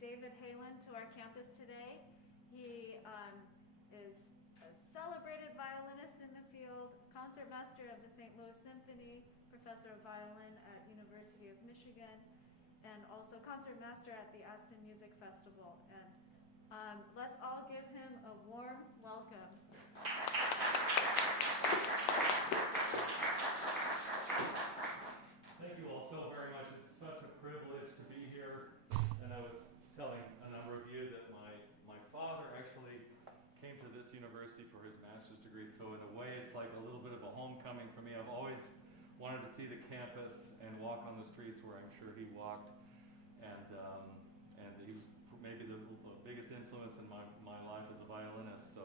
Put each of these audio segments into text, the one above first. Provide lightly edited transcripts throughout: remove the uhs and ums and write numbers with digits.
David Halen to our campus today. He is a celebrated violinist in the field, concertmaster of the St. Louis Symphony, professor of violin at University of Michigan, and also concertmaster at the Aspen Music Festival. And let's all give him a warm welcome. Thank you all so very much. It's such a privilege to be here. And I was telling a number of you that my father actually came to this university for his master's degree. So in a way, it's like a little bit of a homecoming for me. I've always wanted to see the campus and walk on the streets where I'm sure he walked. And he was maybe the biggest influence in my life as a violinist. So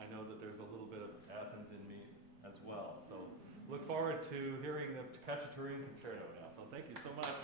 I know that there's a little bit of Athens in me as well. So look forward to hearing the Cacciatorine Concerto now. So thank you so much.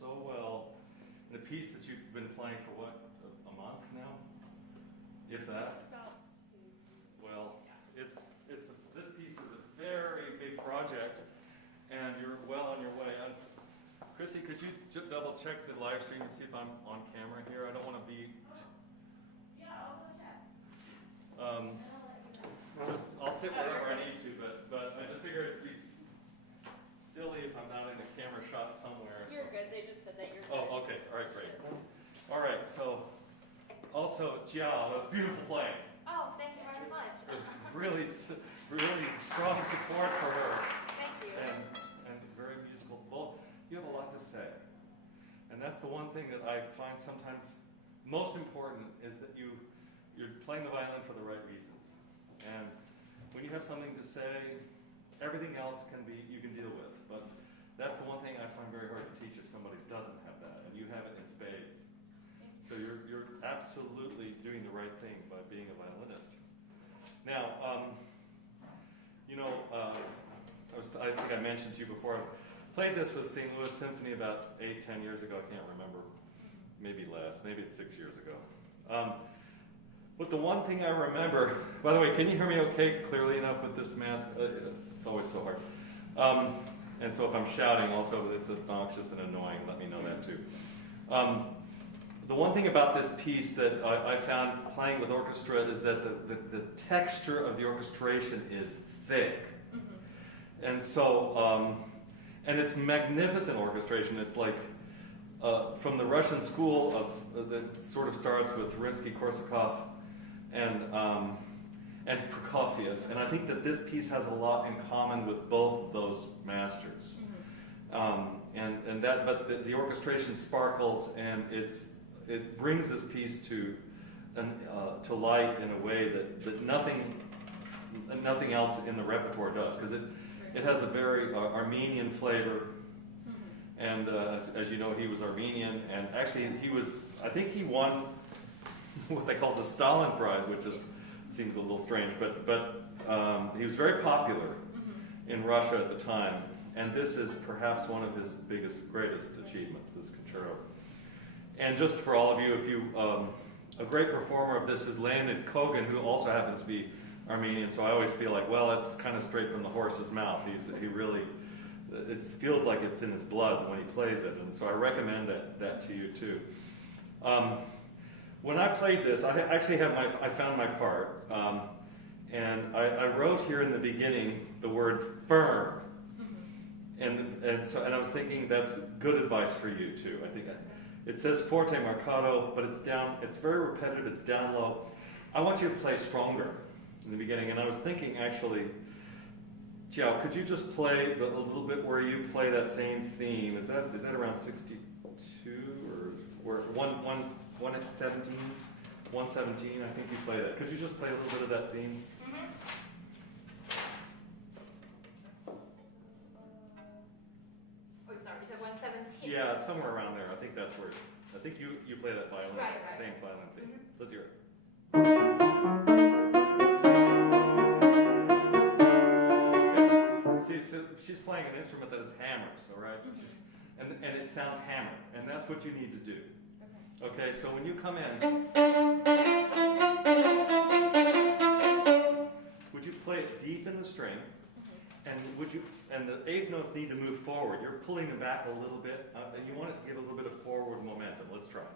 so well in a piece that you've been playing for what, a month now? If that? About Well, this piece is a very big project, and you're well on your way. Chrissy, could you double check the live stream to see if I'm on camera here? I don't want to be. Yeah, I'll go check. I'll sit wherever I need to, but I just figured it'd be silly if I'm not in a camera shot somewhere. You're good. They just said that you're good. Oh, okay. All right, great. All right. So, also, Jiao, that was beautiful playing. Oh, thank you very much. Really strong support for her. Thank you. And very musical. Well, you have a lot to say. And that's the one thing that I find sometimes most important is that you're playing the violin for the right reasons. And when you have something to say, everything else you can deal with. But that's the one thing I find very hard to teach if somebody doesn't have that, and you have it in spades. So you're absolutely doing the right thing by being a violinist. Now, I think I mentioned to you before, I played this with St. Louis Symphony about 8-10 years ago. I can't remember. Maybe less. Maybe it's 6 years ago. But the one thing I remember, by the way, can you hear me okay clearly enough with this mask? It's always so hard. And so if I'm shouting also, it's obnoxious and annoying. Let me know that too. The one thing about this piece that I found playing with orchestra is that the texture of the orchestration is thick. Mm-hmm. And so, and it's magnificent orchestration. It's like from the Russian school of that sort of starts with Rimsky-Korsakov and Prokofiev. And I think that this piece has a lot in common with both of those masters. Mm-hmm. But the orchestration sparkles, and it brings this piece to light in a way that nothing else in the repertoire does, because it has a very Armenian flavor. Mm-hmm. And as you know, he was Armenian, and actually I think he won what they call the Stalin Prize, which seems a little strange, but he was very popular mm-hmm. in Russia at the time, and this is perhaps one of his greatest achievements, this concerto. And just for all of you, a great performer of this is Leonid Kogan, who also happens to be Armenian, so I always feel like, well, it's kind of straight from the horse's mouth. It feels like it's in his blood when he plays it, and so I recommend that to you too. When I played this, I found my part, and I wrote here in the beginning the word firm, mm-hmm. and I was thinking that's good advice for you too. I think it says forte marcato, but it's down. It's very repetitive. It's down low. I want you to play stronger in the beginning, and I was thinking actually, Jiao, could you just play a little bit where you play that same theme? Is that around 62 or 117? 117, I think you play that. Could you just play a little bit of that theme? Mm-hmm. Oh, sorry, you said 117? Yeah, somewhere around there. I think that's where. I think you play that violin, right. Same violin theme. Mm-hmm. Let's hear it. Okay. See, so she's playing an instrument that is hammers, all right? Mm-hmm. And it sounds hammer, and that's what you need to do. Okay, so when you come in, would you play it deep in the string, and the eighth notes need to move forward. You're pulling them back a little bit, and you want it to give a little bit of forward momentum. Let's try.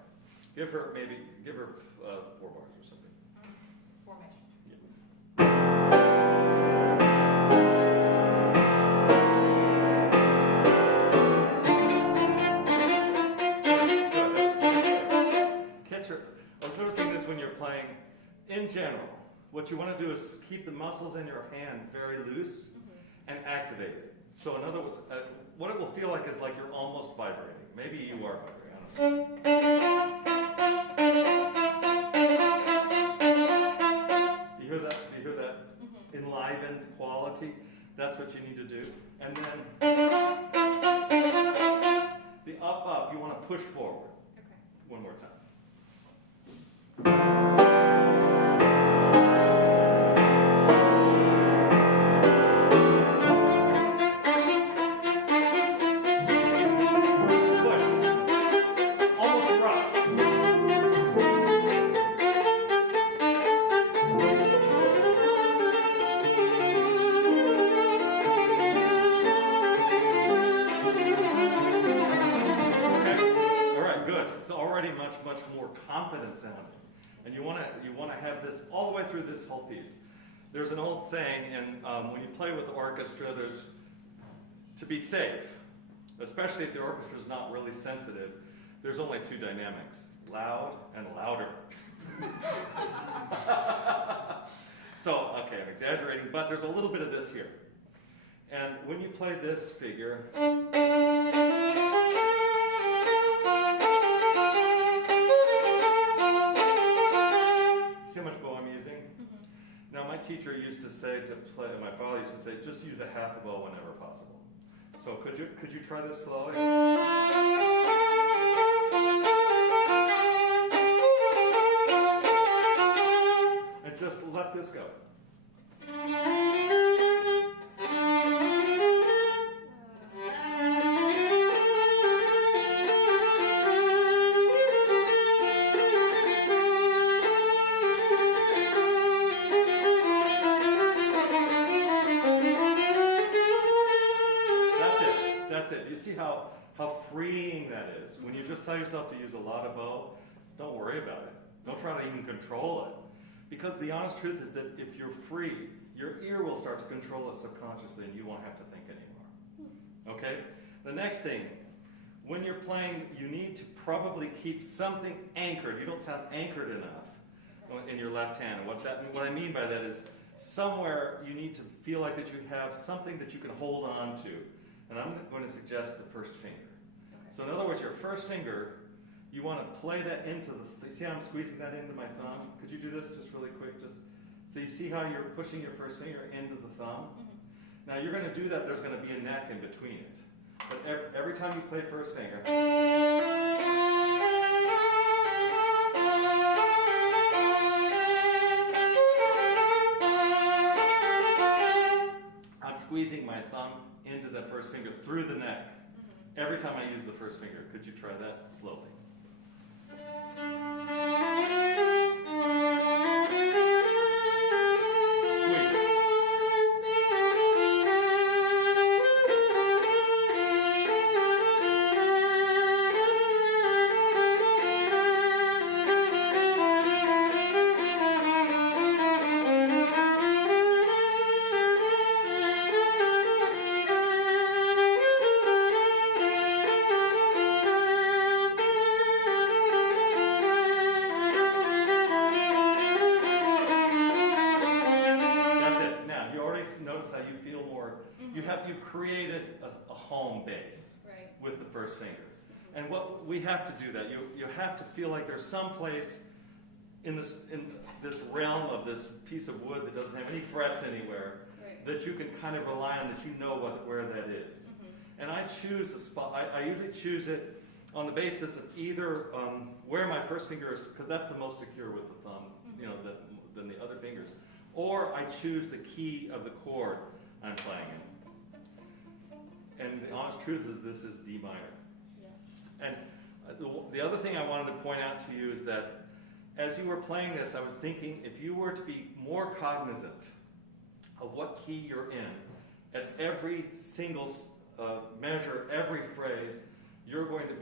Give her 4 bars or something. Formation. Yeah. I was noticing this when you're playing. In general, what you want to do is keep the muscles in your hand very loose mm-hmm. and activate it. So in other words, what it will feel like is like you're almost vibrating. Maybe you are vibrating, I don't know. Do you hear that mm-hmm. enlivened quality? That's what you need to do. And then the up, you want to push forward. Okay. One more time. Push. it's already much, much more confident sounding. And you want to have this all the way through this whole piece. There's an old saying, and when you play with orchestra, there's, to be safe, especially if the orchestra is not really sensitive, there's only two dynamics, loud and louder. So, okay, I'm exaggerating, but there's a little bit of this here. And when you play this figure, see how much bow I'm using? Mm-hmm. Now, my teacher used to say to play, and my father used to say, just use a half a bow whenever possible. So could you try this slowly? And just let this go. That's it. You see how freeing that is? When you just tell yourself to use a lot of bow, don't worry about it. Don't try to even control it. Because the honest truth is that if you're free, your ear will start to control it subconsciously and you won't have to think anymore. Okay? The next thing, when you're playing, you need to probably keep something anchored. You don't sound anchored enough in your left hand. And what I mean by that is somewhere you need to feel like that you have something that you can hold on to. And I'm going to suggest the first finger. Okay. So in other words, your first finger, you want to play that into see how I'm squeezing that into my thumb? Mm-hmm. Could you do this just really quick? So you see how you're pushing your first finger into the thumb? Mm-hmm. Now you're going to do that, there's going to be a neck in between it. But every time you play first finger, I'm squeezing my thumb into the first finger through the neck. Mm-hmm. Every time I use the first finger. Could you try that slowly? Squeeze it. You've created a home base with the first finger. Mm-hmm. And what we have to do that, you have to feel like there's some place in this realm of this piece of wood that doesn't have any frets anywhere that you can kind of rely on, that you know where that is. Mm-hmm. And I choose a spot, I usually choose it on the basis of either where my first finger is, because that's the most secure with the thumb, mm-hmm. Than the other fingers. Or I choose the key of the chord I'm playing in. And the honest truth is this is D minor. Yeah. And the other thing I wanted to point out to you is that as you were playing this, I was thinking if you were to be more cognizant of what key you're in at every single measure, every phrase, you're going to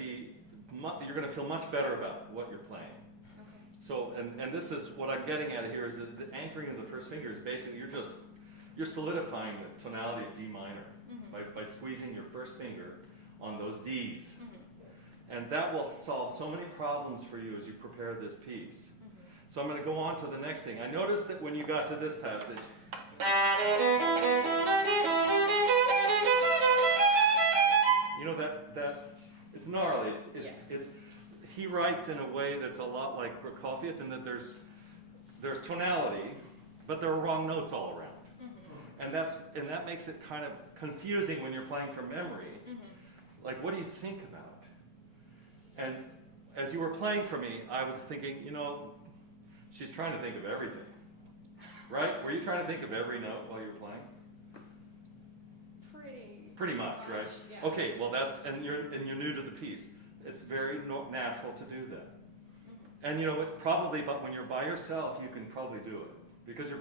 feel much better about what you're playing. Okay. So, and this is what I'm getting at here is that the anchoring of the first finger is basically you're solidifying the tonality of D minor. By squeezing your first finger on those Ds. Mm-hmm. And that will solve so many problems for you as you prepare this piece. Mm-hmm. So I'm going to go on to the next thing. I noticed that when you got to this passage, you know that it's gnarly. It's he writes in a way that's a lot like Prokofiev in that there's tonality, but there are wrong notes all around. Mm-hmm. And that makes it kind of confusing when you're playing from memory. Mm-hmm. Like, what do you think about? And as you were playing for me, I was thinking, she's trying to think of everything. Right? Were you trying to think of every note while you were playing? Pretty much, right? Yeah. Okay, well and you're new to the piece. It's very natural to do that. Mm-hmm. And probably, but when you're by yourself, you can probably do it because you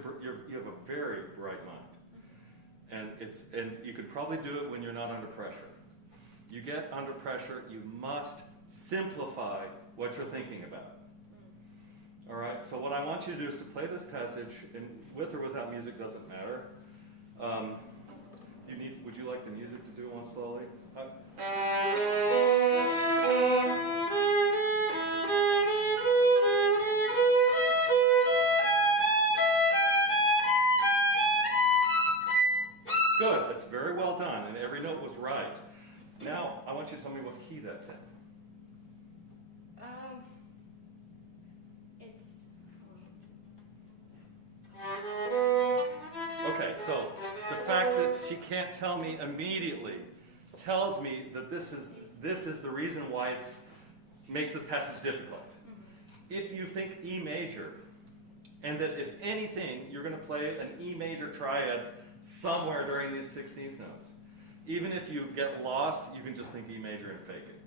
have a very bright mind. And you could probably do it when you're not under pressure. You get under pressure, you must simplify what you're thinking about. All right, so what I want you to do is to play this passage, and with or without music doesn't matter. Would you like the music to do one slowly? Good, that's very well done, and every note was right. Now, I want you to tell me what key that's in. Okay, so the fact that she can't tell me immediately tells me that this is the reason why it makes this passage difficult. If you think E major, and that if anything, you're going to play an E major triad somewhere during these 16th notes. Even if you get lost, you can just think E major and fake it.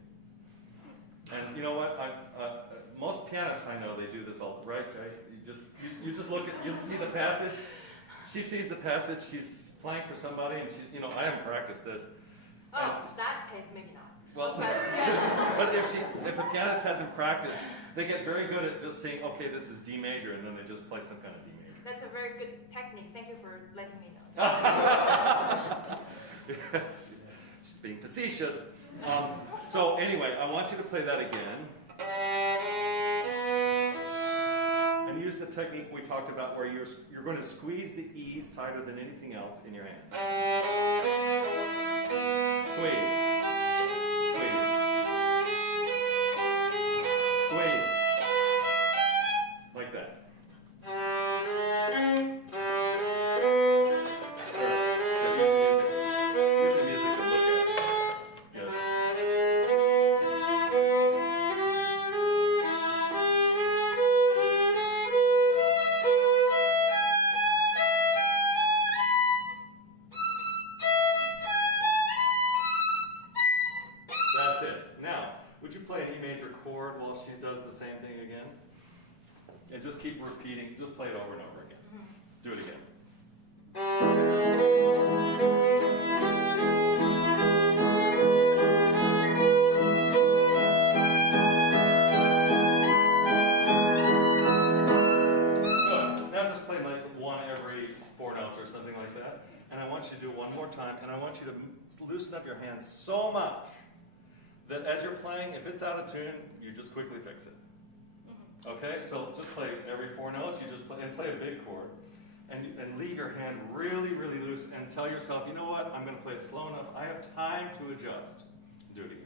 And you know what? Most pianists I know, they do this all, right? You just look at, you see the passage. She sees the passage. She's playing for somebody, and she's, I haven't practiced this. Oh, in that case, maybe not. Well, but if a pianist hasn't practiced, they get very good at just saying, okay, this is D major, and then they just play some kind of D major. That's a very good technique. Thank you for letting me know. She's being facetious. So anyway, I want you to play that again. And use the technique we talked about where you're going to squeeze the E's tighter than anything else in your hand. Squeeze. Squeeze. Squeeze. Like that. Use the music and look at it. Good. That's it. Now, would you play an E major chord while she does the same thing again? And just keep repeating. Just play it over and over again. Do it again. Good. Now just play like one every 4 notes or something like that. And I want you to do it one more time. And I want you to loosen up your hands so much that as you're playing, if it's out of tune, you just quickly fix it. Okay, so just play every 4 notes. You just play a big chord, and leave your hand really, really loose, and tell yourself, you know what? I'm going to play it slow enough. I have time to adjust. Do it again.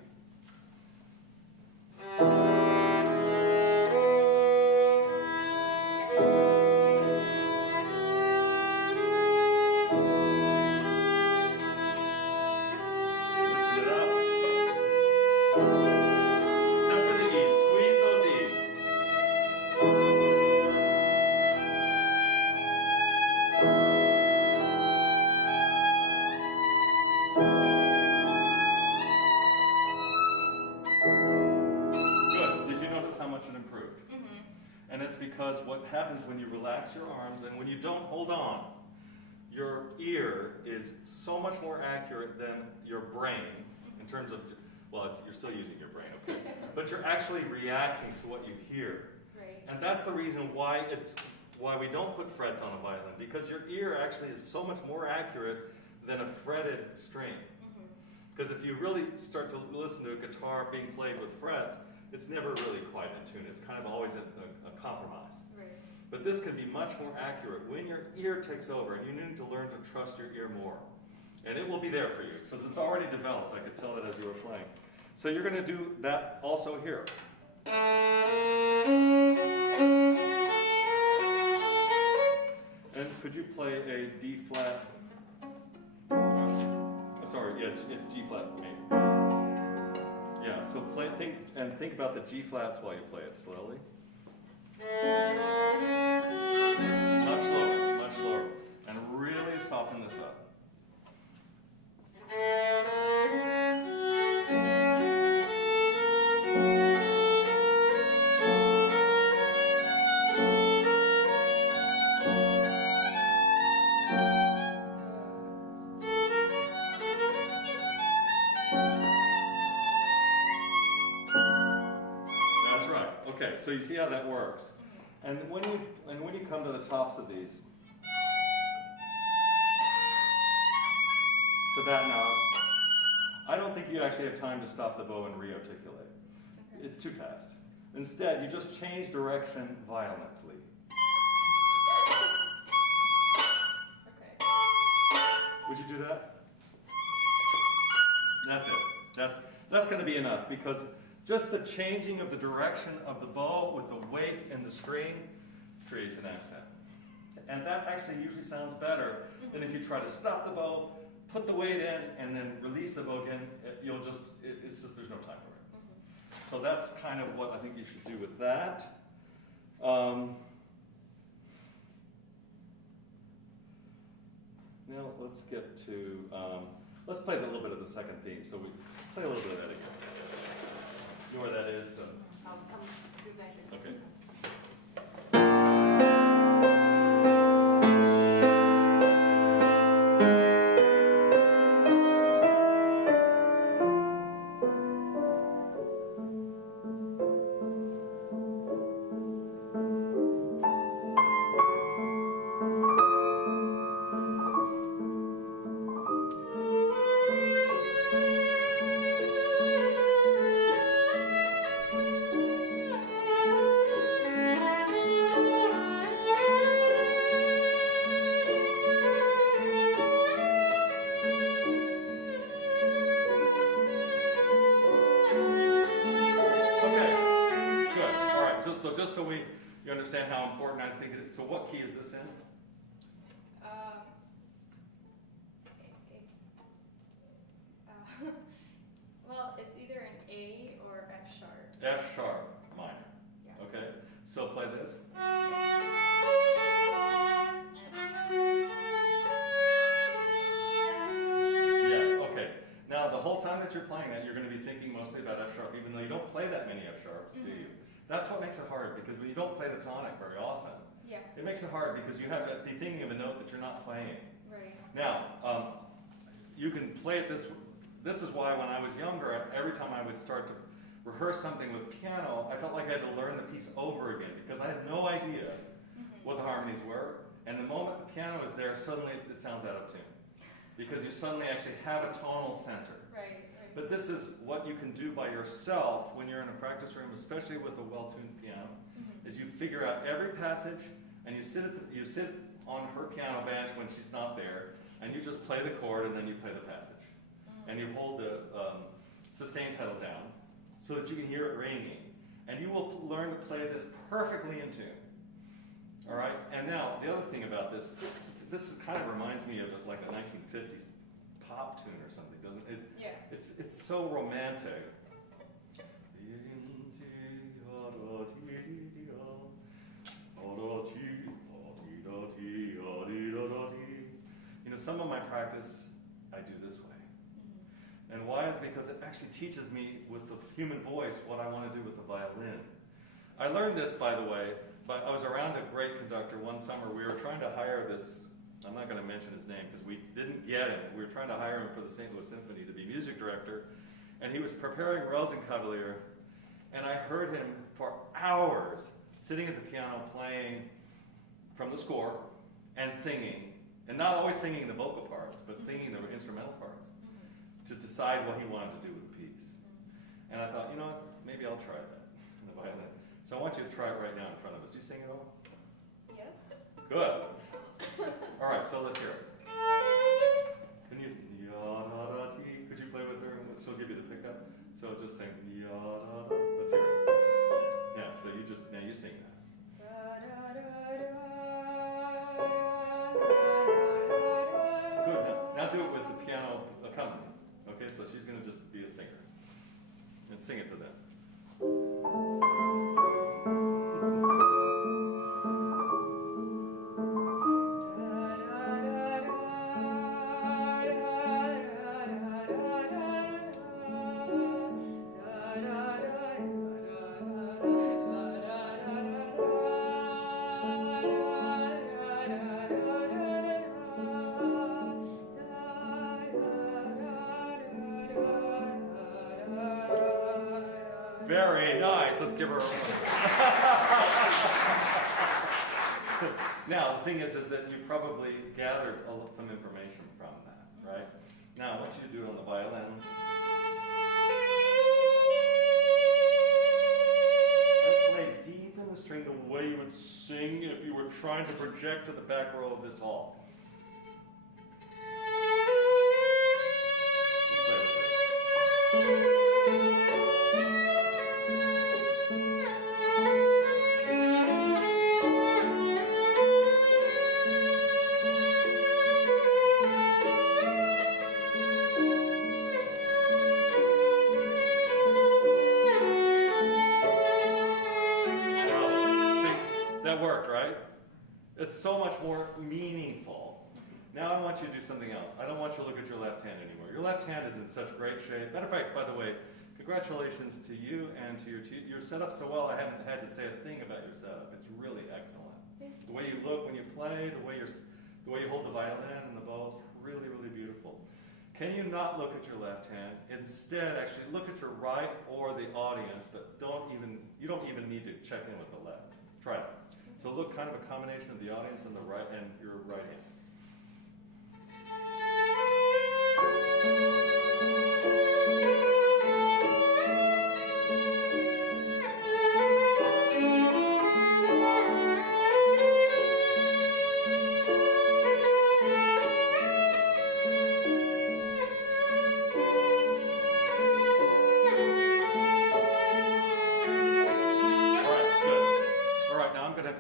Listen it up. Except for the E's. Squeeze those E's. Good. Did you notice how much it improved? And it's because what happens when you relax your arms and when you don't hold on, your ear is so much more accurate than your brain in terms of, well, you're still using your brain, okay? But you're actually reacting to what you hear. Great. And that's the reason why we don't put frets on a violin, because your ear actually is so much more accurate than a fretted string. Because if you really start to listen to a guitar being played with frets, it's never really quite in tune. It's kind of always a compromise. Right. But this can be much more accurate when your ear takes over, and you need to learn to trust your ear more. And it will be there for you, because it's already developed. I could tell it as you were playing. So you're going to do that also here. And could you play a D flat? Sorry, yeah, it's G flat major. Yeah, so think about the G flats while you play it slowly. Much slower, and really soften this up. Okay, so you see how that works. And when you come to the tops of these, to that note, I don't think you actually have time to stop the bow and rearticulate. Okay. It's too fast. Instead, you just change direction violently. Okay. Would you do that? That's it. That's going to be enough, because just the changing of the direction of the bow with the weight in the string creates an accent. And that actually usually sounds better than if you try to stop the bow, put the weight in, and then release the bow again. It's just there's no time for it. So that's kind of what I think you should do with that. Now let's get to, let's play a little bit of the second theme. So we play a little bit of that again. You know where that is? I'll come through measures. Okay. So just so you understand how important I think it is. So what key is this in? Well, it's either an A or F sharp. F sharp minor. Yeah. Okay. So play this. Yes. Okay. Now the whole time that you're playing that, you're going to be thinking mostly about F sharp, even though you don't play that many F sharps, do you? That's what makes it hard, because when you don't play the tonic very often, Yeah. it makes it hard because you have to be thinking of a note that you're not playing. Right. Now, you can play it this. This is why when I was younger, every time I would start to rehearse something with piano, I felt like I had to learn the piece over again because I had no idea what the harmonies were. And the moment the piano is there, suddenly it sounds out of tune because you suddenly actually have a tonal center. Right. But this is what you can do by yourself when you're in a practice room, especially with a well-tuned piano, is you figure out every passage and you sit on her piano bench when she's not there, and you just play the chord and then you play the passage. And you hold the sustain pedal down so that you can hear it ringing. And you will learn to play this perfectly in tune. All right? And now, the other thing about this kind of reminds me of like a 1950s pop tune or something, doesn't it? Yeah. It's so romantic. You know, some of my practice I do this way. And why is because it actually teaches me with the human voice what I want to do with the violin. I learned this, by the way, but I was around a great conductor one summer. We were trying to hire this, I'm not going to mention his name because we didn't get him. We were trying to hire him for the St. Louis Symphony to be music director. And he was preparing Rosenkavalier, and I heard him for hours sitting at the piano playing from the score and singing, and not always singing the vocal parts, but singing the instrumental parts to decide what he wanted to do with the piece. And I thought, you know what, maybe I'll try that in the violin. So I want you to try it right now in front of us. Do you sing it all? Yes. Good. All right, so let's hear it. Can you, could you play with her? She'll give you the pickup. So just sing, let's hear it. Yeah, so you sing that. Good, now do it with the piano accompaniment. Okay, so she's going to just be a singer. And sing it to them. Very nice. nice. Let's give her a Now, the thing is that you probably gathered some information from that, right? Now, I want you to do it on the violin. And play deep in the string the way you would sing if you were trying to project to the back row of this hall. It's so much more meaningful. Now I want you to do something else. I don't want you to look at your left hand anymore. Your left hand is in such great shape. Matter of fact, by the way, congratulations to you and to you're set up so well I haven't had to say a thing about your setup. It's really excellent. The way you look when you play, the way you hold the violin and the bow is really, really beautiful. Can you not look at your left hand? Instead, actually look at your right or the audience, but you don't even need to check in with the left. Try it. So look kind of a combination of the audience and the right and your right hand.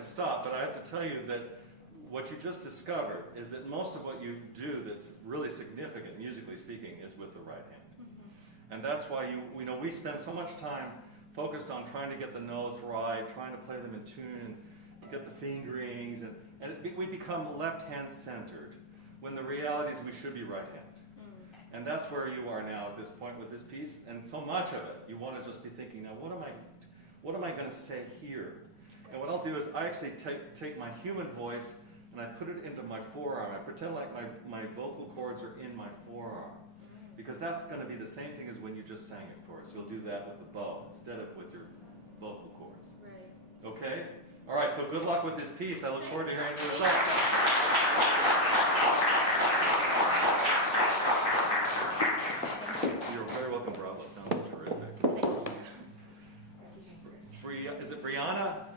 Stop, but I have to tell you that what you just discovered is that most of what you do that's really significant, musically speaking, is with the right hand. Mm-hmm. And that's why we spend so much time focused on trying to get the notes right, trying to play them in tune, get the fingerings, and we become left-hand centered when the reality is we should be right-hand. Mm-hmm. And that's where you are now at this point with this piece, and so much of it, you want to just be thinking, now what am I going to say here? And what I'll do is I actually take my human voice and I put it into my forearm. I pretend like my vocal cords are in my forearm. Because that's going to be the same thing as when you just sang it for us. You'll do that with the bow instead of with your vocal cords. Right. Okay? All right, so good luck with this piece. I look forward to hearing the results. You're very welcome, Bravo. Sounds terrific. Thank you. Is it Brianna?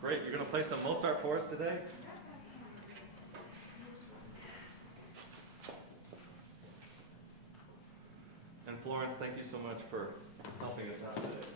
Great, you're going to play some Mozart for us today? And Florence, thank you so much for helping us out today.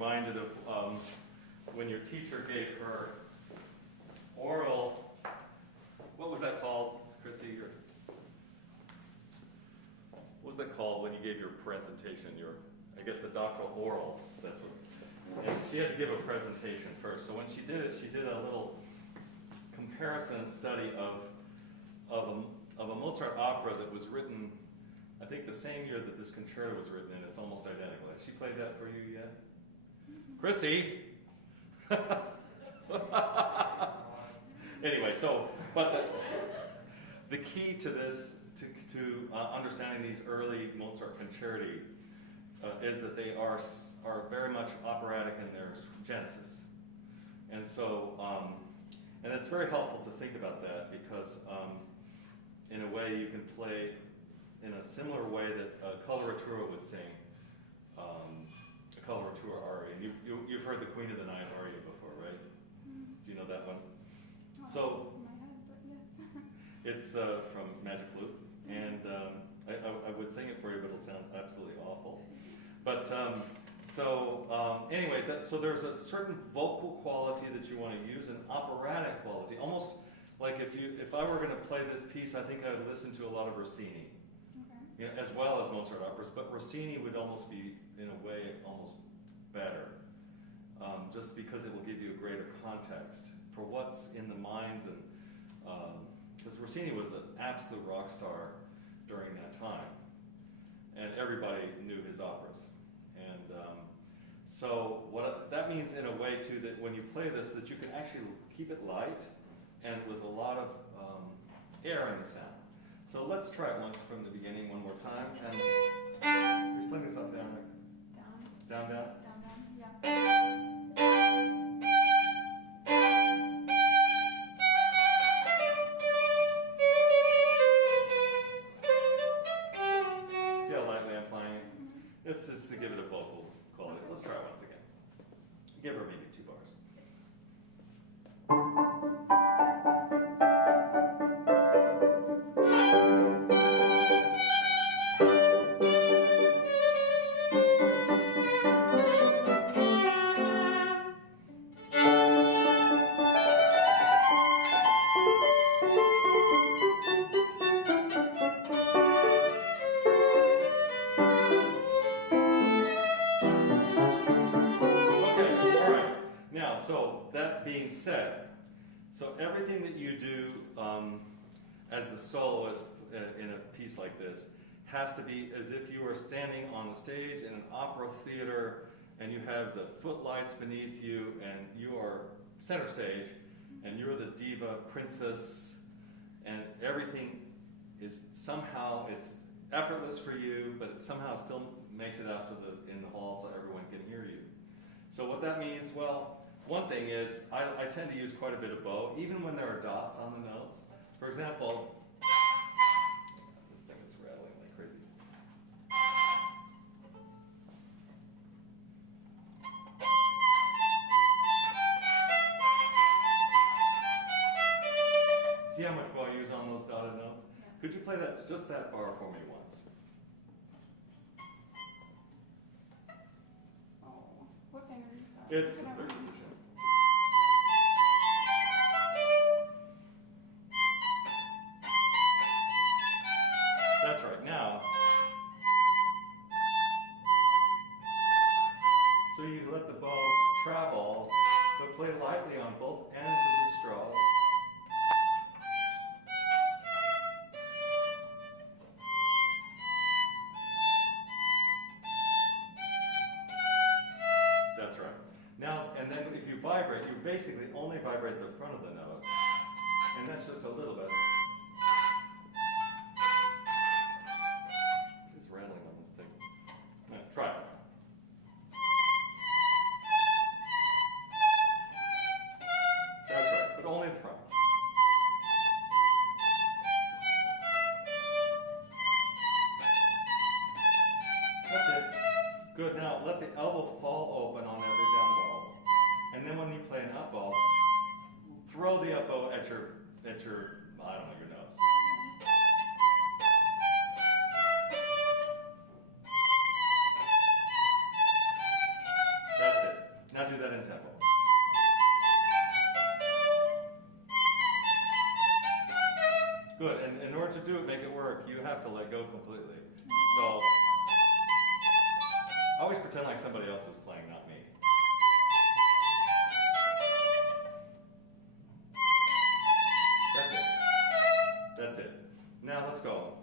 reminded of when your teacher gave her oral, what was that called, Chrissy? What was that called when you gave your presentation? I guess the doctoral orals. That's what. And she had to give a presentation first. So when she did it, she did a little comparison study of a Mozart opera that was written, I think, the same year that this concerto was written, and it's almost identical. Has she played that for you yet? Chrissy! Anyway, but the key to this, to understanding these early Mozart concerti, is that they are very much operatic in their genesis. And so, and it's very helpful to think about that because, in a way, you can play in a similar way that a coloratura would sing a coloratura aria. You've heard the Queen of the Night aria before, right? Do you know that one? So it's from Magic Flute, and I would sing it for you, but it'll sound absolutely awful. But anyway, so there's a certain vocal quality that you want to use, an operatic quality, almost like if I were going to play this piece, I think I would listen to a lot of Rossini, as well as Mozart operas. But Rossini would almost be, in a way, almost better, just because it will give you a greater context for what's in the minds, and because Rossini was an absolute rock star during that time, and everybody knew his operas. And so that means, in a way, too, that when you play this, that you can actually keep it light and with a lot of air in the sound. So let's try it once from the beginning one more time. And you're playing this up, down, right? Down, down? Down, yeah. See how lightly I'm playing it? It's just to give it a vocal quality. Let's try it once again. Give her maybe 2 bars. Everything that you do as the soloist in a piece like this has to be as if you are standing on the stage in an opera theater and you have the footlights beneath you and you are center stage and you're the diva princess and everything is somehow, it's effortless for you, but it somehow still makes it out to in the hall so everyone can hear you. So what that means, well, one thing is, I tend to use quite a bit of bow, even when there are dots on the notes. For example, this thing is rattling like crazy. See how much bow I use on those dotted notes? Yeah. Could you play just that bar for me once? Oh, what finger do you start? It's the third position. That's right. Now, so you let the bow travel, but play lightly on both ends of the stroke. That's right. Now, and then if you vibrate, you basically only vibrate the front of the note, and that's just a little bit. Rattling on this thing. Try it. That's right, but only in front. That's it. Good. Now let the elbow fall open on every down bow, and then when you play an up bow, throw the up bow at your I don't know, your nose. That's it. it work, you have to let go completely. So I always pretend like somebody else is playing, not me. That's it. That's it. Now let's go.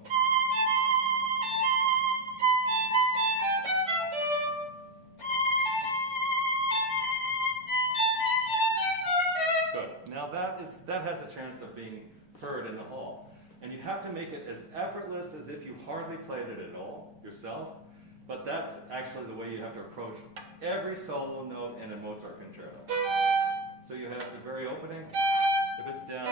Good. Now that has a chance of being heard in the hall. And you have to make it as effortless as if you hardly played it at all yourself. But that's actually the way you have to approach every solo note in a Mozart concerto. So you have the very opening, if it's down.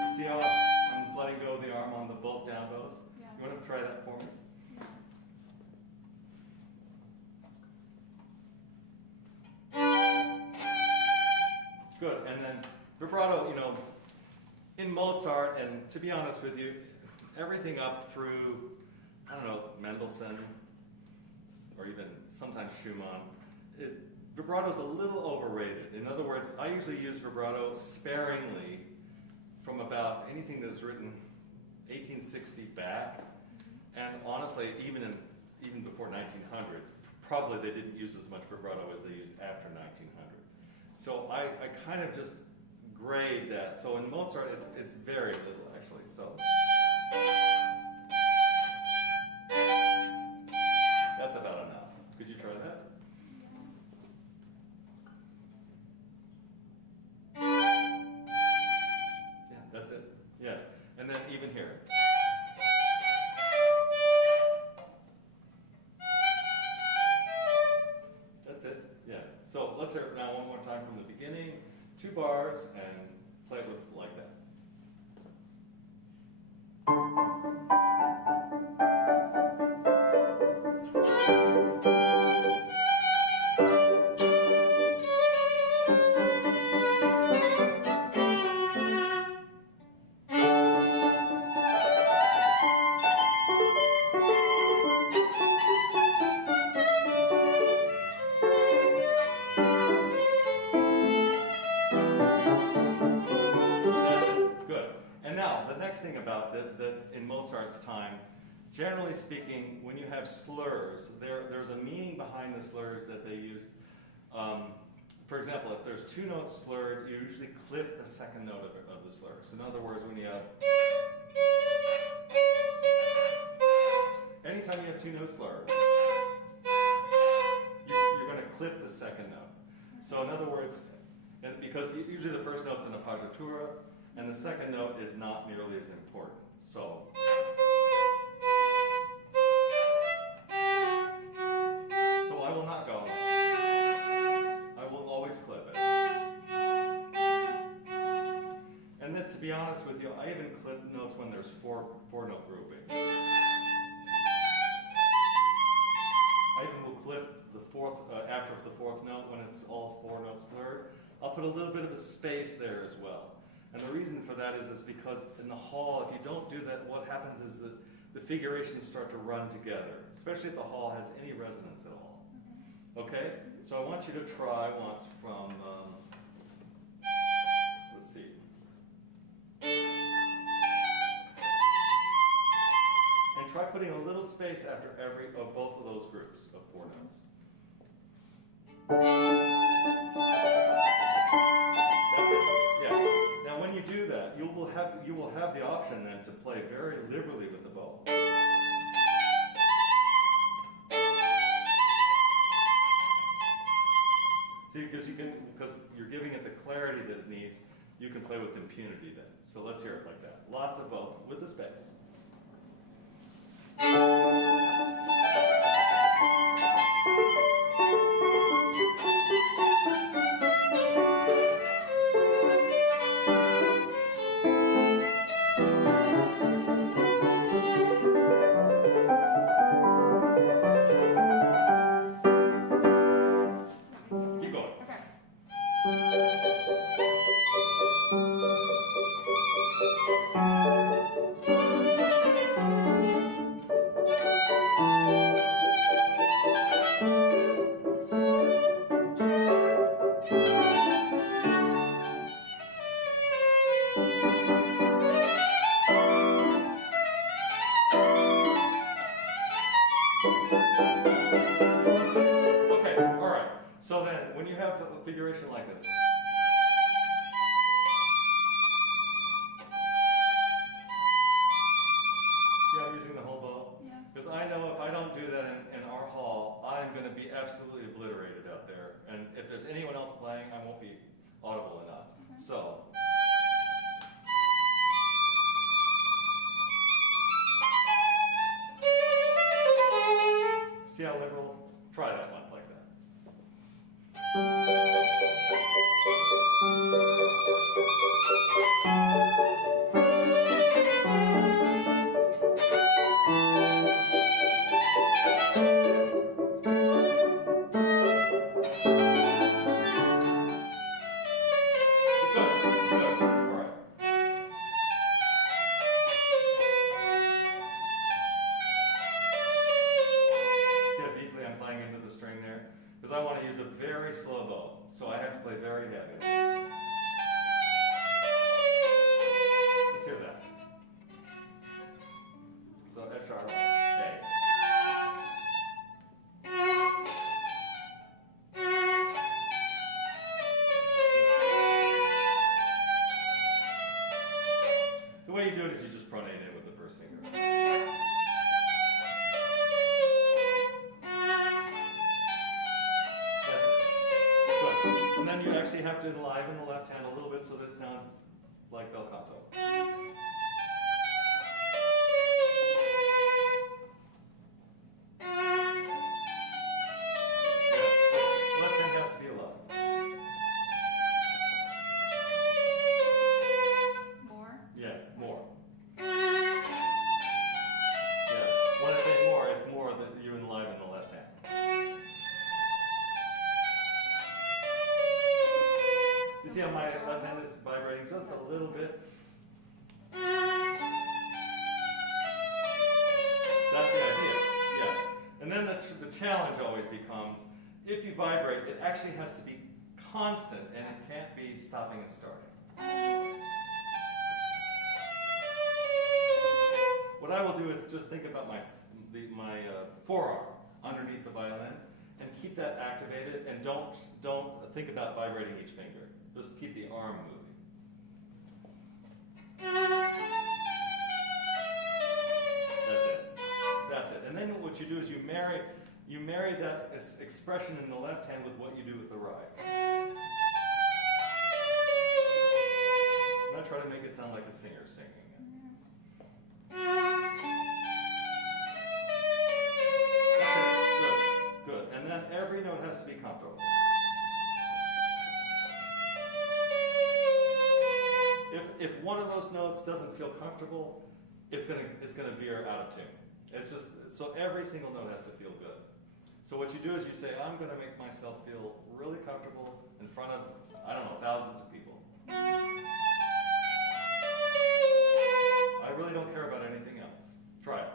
You see how I'm just letting go of the arm on the both down bows? Yeah. You want to try that for me? Good, and then vibrato, in Mozart, and to be honest with you, everything up through, I don't know, Mendelssohn, or even sometimes Schumann, vibrato is a little overrated. In other words, I usually use vibrato sparingly from about anything that was written 1860 back, and honestly, even before 1900, probably they didn't use as much vibrato as they used after 1900. So I kind of just grade that. So in Mozart, it's very little actually. So that's about enough. Could you try that? Yeah, that's it. Yeah, and then even here. That's it. Yeah. So let's hear it now one more time from the beginning. 2 bars and play it with like that. Thing about that in Mozart's time, generally speaking, when you have slurs, there's a meaning behind the slurs that they used. For example, if there's 2 notes slurred, you usually clip the second note of the slur. So in other words, when you have, anytime you have 2 notes slurred, you're going to clip the second note. So in other words, and because usually the first note's in a appoggiatura, and the second note is not nearly as important. So I will not go. I will always clip it. And then to be honest with you, I even clip notes when there's 4-note grouping. I even will clip the after the 4th note when it's all 4 notes slurred. I'll put a little bit of a space there as well. And the reason for that is because in the hall, if you don't do that, what happens is that the figurations start to run together, especially if the hall has any resonance at all. Okay? So I want you to try once from, let's see. And try putting a little space after every of both of those groups of 4 notes. That's it. Yeah. Now when you do that, you will have the option then to play very liberally with the bow. See, because you're giving it the clarity that it needs, you can play with impunity then. So let's hear it like that. Lots of bow with the space. So then, when you have a configuration like this, see how I'm using the whole bow? Yes. Because I know if I don't do that in our hall, I'm going to be absolutely obliterated out there. And if there's anyone else playing, I won't be audible enough. Okay. So. See how liberal? Try that once like that. I want to use a very slow bow, so I have to play very heavy. Let's hear that. So F sharp, A. The way you do it is you just pronate it with the first finger. And then you actually have to enliven the left hand a little bit so that it sounds like bel canto. The left hand has to be alive. More? Yeah, more. Yeah. When I say more, it's more that you enliven the left hand. You see how my left hand is vibrating just a little bit? That's the idea, yes. And then the challenge always becomes, if you vibrate, it actually has to be constant and it can't be stopping and starting. What I will do is just think about my forearm underneath the violin and keep that activated, and don't think about vibrating each finger. Just keep the arm moving. That's it. That's it. And then what you do is you marry that expression in the left hand with what you do with the right. And I try to make it sound like a singer singing. That's it. Good. Good. And then every note has to be comfortable. If one of those notes doesn't feel comfortable, it's gonna veer out of tune. It's just so every single note has to feel good. So what you do is you say, I'm gonna make myself feel really comfortable in front of, I don't know, thousands of people. I really don't care about anything else. Try it.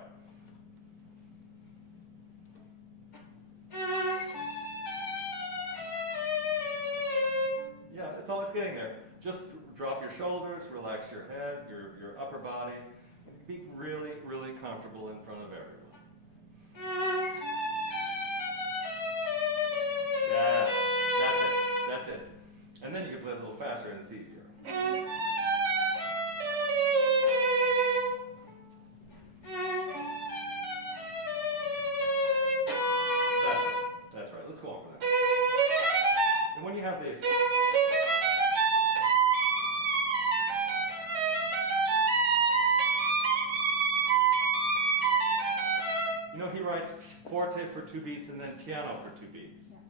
Yeah, it's getting there. Just drop your shoulders, relax your head, your upper body. Be really, really comfortable in front of everyone. Yeah, that's it. And then you can play a little faster and it's easier. That's right. Let's go on for that. And when you have these, he writes forte for 2 beats and then piano for 2 beats. Yes.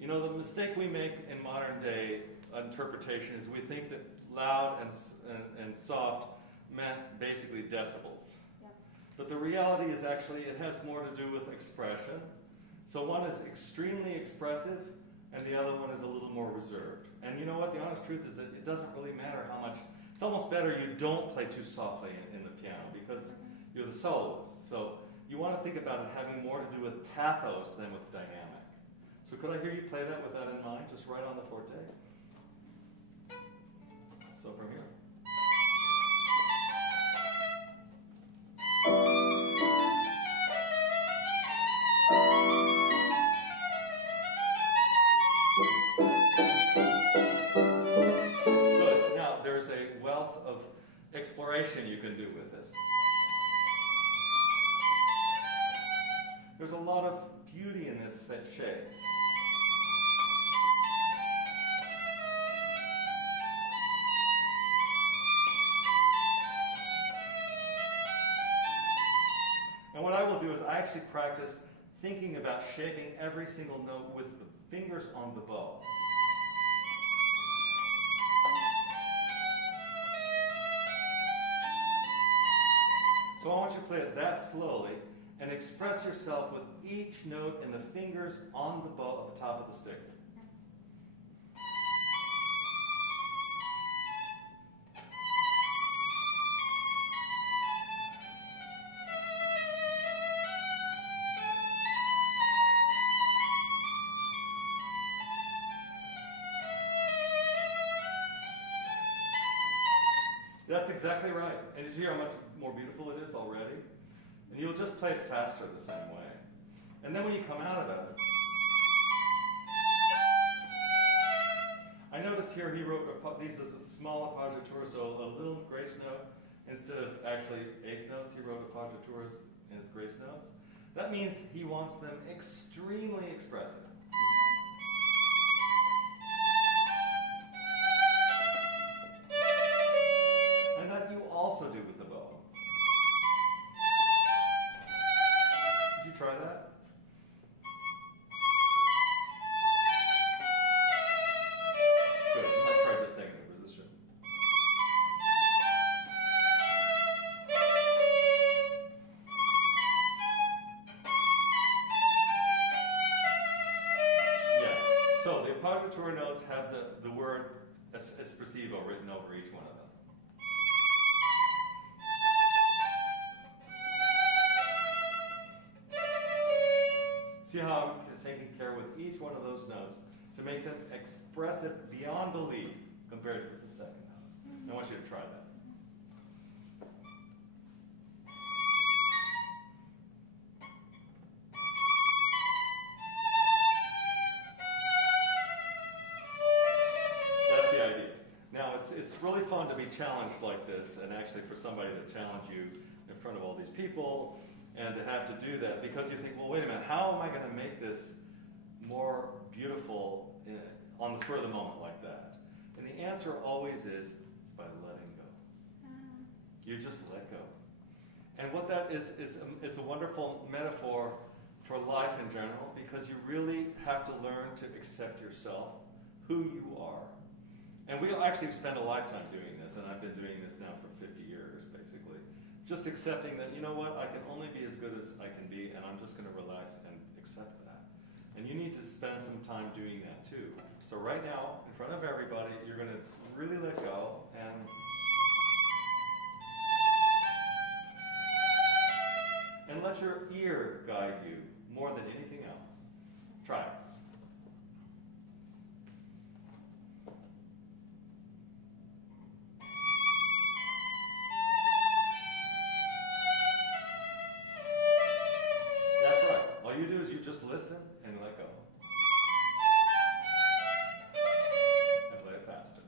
You know, the mistake we make in modern day interpretation is we think that loud and soft meant basically decibels. Yep. But the reality is actually it has more to do with expression. So one is extremely expressive and the other one is a little more reserved. And you know what? The honest truth is that it doesn't really matter how much. It's almost better you don't play too softly in the piano because you're the soloist. So you want to think about it having more to do with pathos than with dynamic. So could I hear you play that with that in mind, just right on the forte? So from here. exploration you can do with this. There's a lot of beauty in this set shape. And what I will do is I actually practice thinking about shaping every single note with the fingers on the bow. So I want you to play it that slowly and express yourself with each note and the fingers on the bow at the top of the stick. That's exactly right. And did you hear how much more beautiful it is already? And you'll just play it faster the same way. And then when you come out of it, I noticed here he wrote these as small appoggiatura, so a little grace note. Instead of actually eighth notes, he wrote appoggiaturas as grace notes. That means he wants them extremely expressive. And that you also do with the bow. Did you try that? Good. You might try just taking the position. Yeah. So the appoggiatura notes have the word espressivo written over each one of them. See how I'm taking care with each one of those notes to make them expressive beyond belief compared to the second note. I want you to try that. That's the idea. Now, it's really fun to be challenged like this, and actually for somebody to challenge you in front of all these people, and to have to do that, because you think, well, wait a minute, how am I going to make this more beautiful on the spur of the moment like that? And the answer always is by letting go. You just let go. And what that is it's a wonderful metaphor for life in general, because you really have to learn to accept yourself, who you are. And we actually spend a lifetime doing this, and I've been doing this now for 50 years, basically. Just accepting that, you know what, I can only be as good as I can be, and I'm just going to relax and accept that. And you need to spend some time doing that too. So right now, in front of everybody, you're going to really let go and let your ear guide you more than anything else. Try it. You do is you just listen and let go. And play it faster.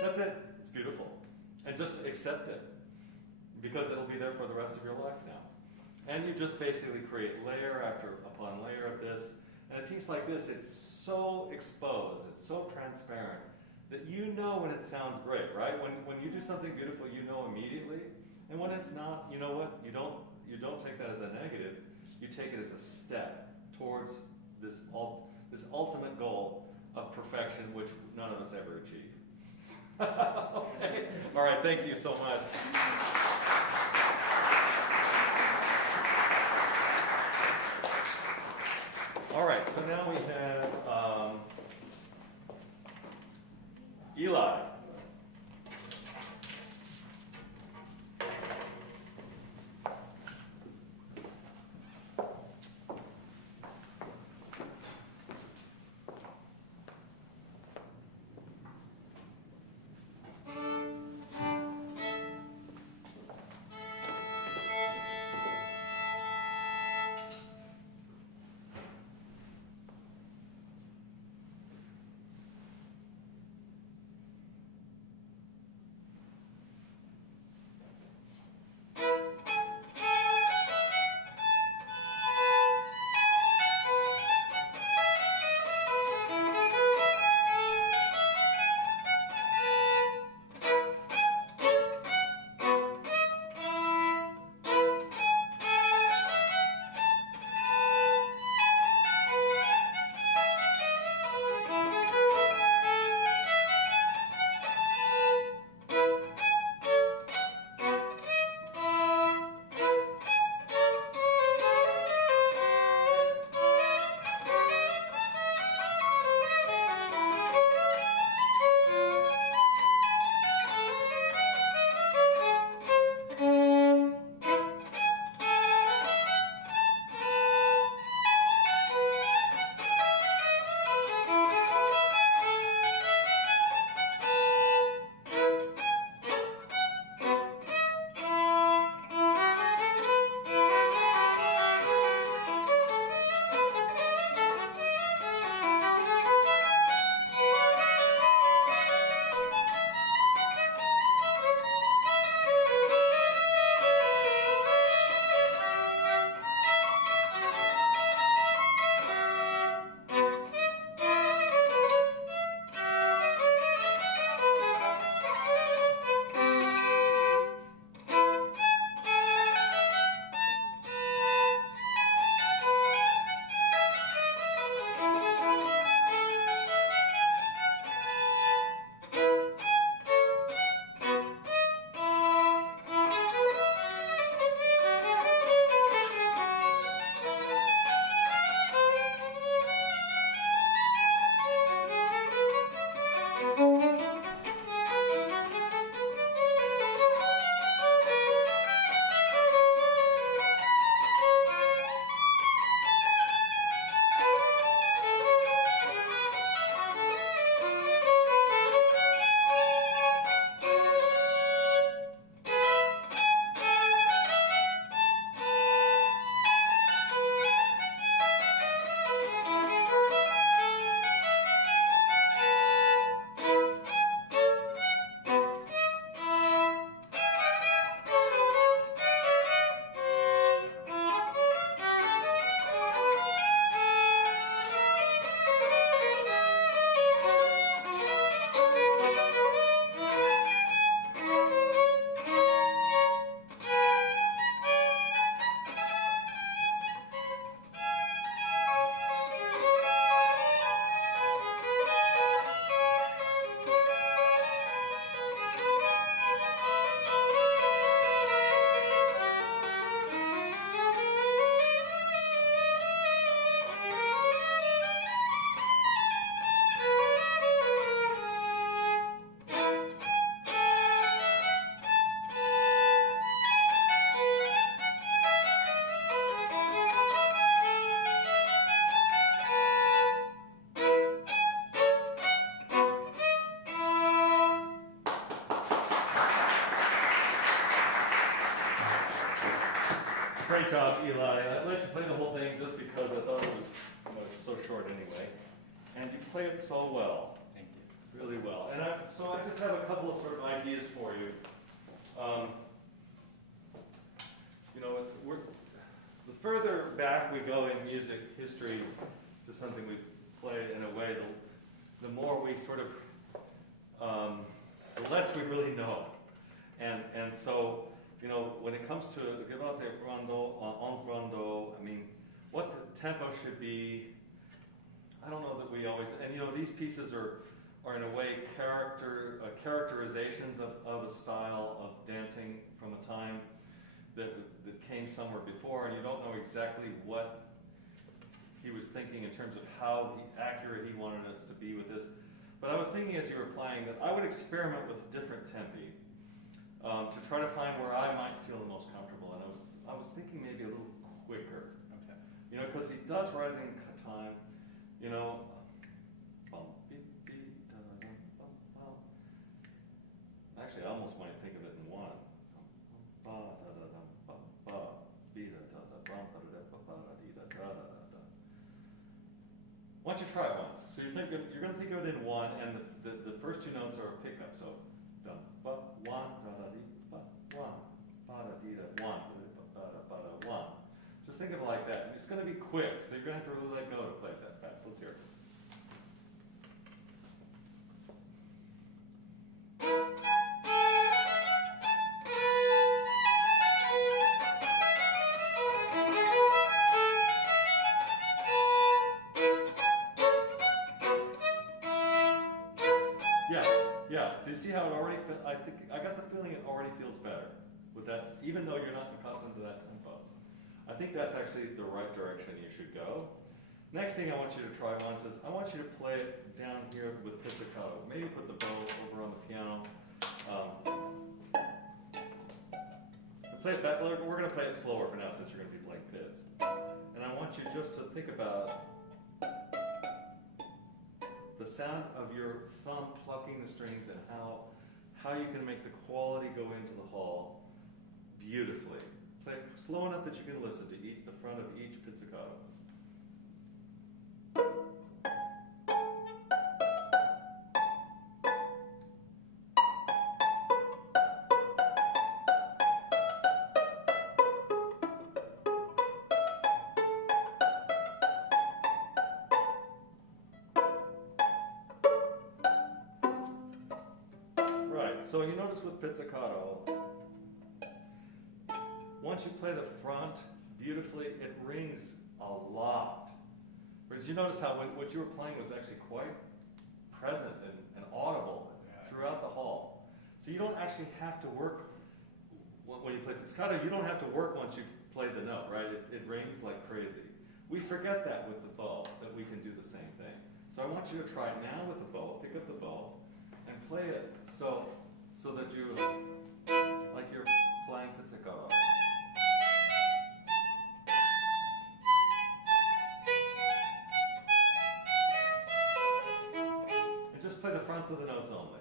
That's it. It's beautiful. And just accept it, because it'll be there for the rest of your life now. And you just basically create layer upon layer of this. And a piece like this, it's so exposed, it's so transparent, that you know when it sounds great, right? When you do something beautiful, you know immediately. And when it's not, you know what? You don't take that as a negative. You take it as a step towards this ultimate goal of perfection, which none of us ever achieve. Okay? All right, thank you so much. All right, so now we have Eli. Great job, Eli. I let you play the whole thing just because I thought it was, so short anyway. And you play it so well. Thank you. Really well. And so I just have a couple of sort of ideas for you. The further back we go in music history to something we've played in a way, the more we sort of, the less we really know. And so, when it comes to Vibrato rondo, en rondo, I mean, what the tempo should be, I don't know that we always, and these pieces are in a way characterizations of a style of dancing from a time that came somewhere before, and you don't know exactly what he was thinking in terms of how accurate he wanted us to be with this. But I was thinking as you were playing that I would experiment with different tempi to try to find where I might feel the most comfortable. And I was thinking maybe a little quicker. Okay. Because he does write it in time. Actually, I almost might think of it in one. Why don't you try it once? So you're going to think of it in one, and the first two notes are a pickup. So, dum ba one da da dee ba one ba da dee da one ba da one. Just think of it like that. And it's going to be quick, so you're going to have to really let go to play it that fast. Let's hear it. Yeah. Do you see how it already? I got the feeling it already feels better with that, even though you're not accustomed to that tempo. I think that's actually the right direction you should go. Next thing I want you to try once is I want you to play it down here with pizzicato. Maybe put the bow over on the piano. Play it back. We're going to play it slower for now since you're going to be playing Piz. And I want you just to think about the sound of your thumb plucking the strings and how you can make the quality go into the hull beautifully. Play it slow enough that you can listen to the front of each pizzicato. So you notice with pizzicato, once you play the front beautifully, it rings a lot. But did you notice how what you were playing was actually quite present and audible throughout the hall? So you don't actually have to work, when you play pizzicato, you don't have to work once you've played the note, right? It rings like crazy. We forget that with the bow, that we can do the same thing. So I want you to try it now with the bow, pick up the bow, and play it so that you, like you're playing pizzicato. And just play the fronts of the notes only.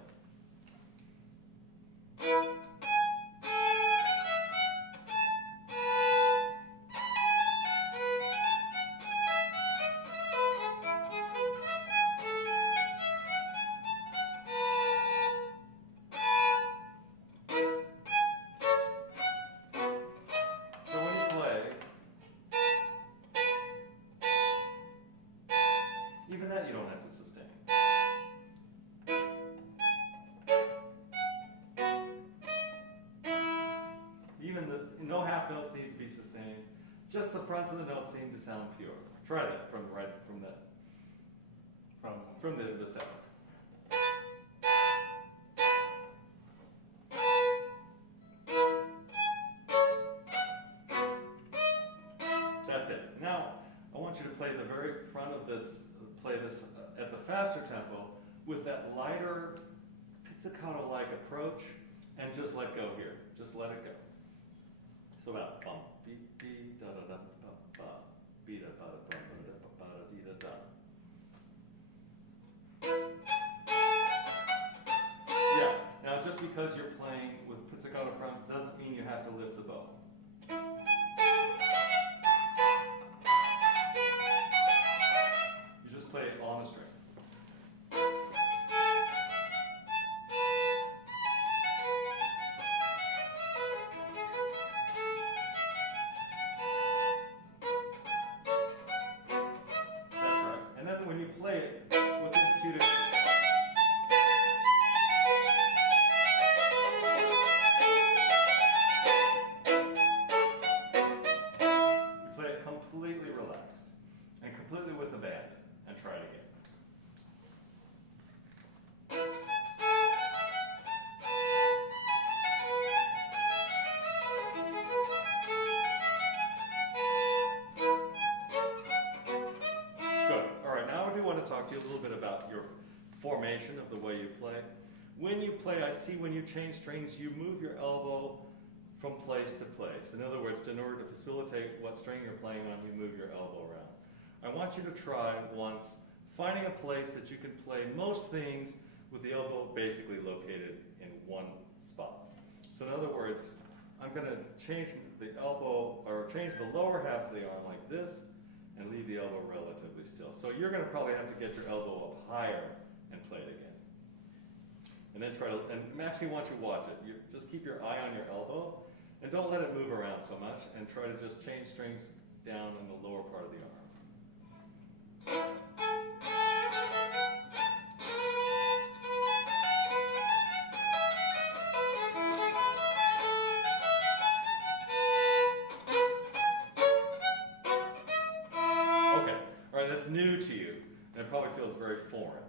No half notes need to be sustained. Just the fronts of the notes seem to sound pure. Try that from the seventh. That's it. Now I want you to play the very front of this. Play this at the faster tempo with that lighter pizzicato-like approach, and just let go here. Just let it go. So about bum beep beep da da da ba ba be da ba da ba da ba da dee da da. Yeah. Now just because you're playing with pizzicato fronts doesn't mean you have to lift the bow. to talk to you a little bit about your formation of the way you play. When you play, I see when you change strings, you move your elbow from place to place. In other words, in order to facilitate what string you're playing on, you move your elbow around. I want you to try once finding a place that you can play most things with the elbow basically located in one spot. So in other words, I'm going to change the elbow, or change the lower half of the arm like this, and leave the elbow relatively still. So you're going to probably have to get your elbow up higher and play it again. And then try to, and actually want you to watch it. You just keep your eye on your elbow, and don't let it move around so much, and try to just change strings down in the lower part of the arm. Okay, all right, that's new to you, and it probably feels very foreign.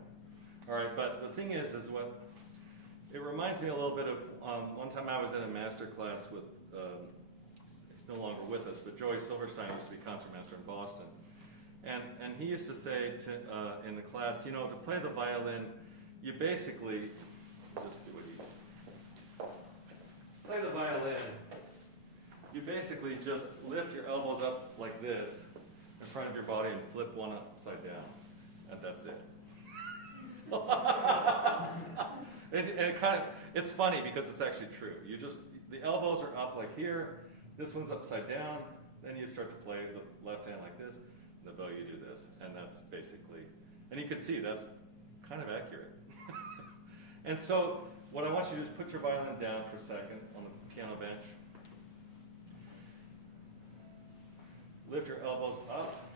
All right, but the thing is what, it reminds me a little bit of, one time I was in a master class with, he's no longer with us, but Joey Silverstein used to be concertmaster in Boston. And he used to say in the class, you know, to play the violin, you basically, just do what he play the violin, you basically just lift your elbows up like this in front of your body and flip one upside down, and that's it. So, and it kind of, it's funny because it's actually true. You just, the elbows are up like here, this one's upside down, then you start to play the left hand like this, the bow you do this, and that's basically, and you can see that's kind of accurate. And so what I want you to do is put your violin down for a second on the piano bench. Lift your elbows up.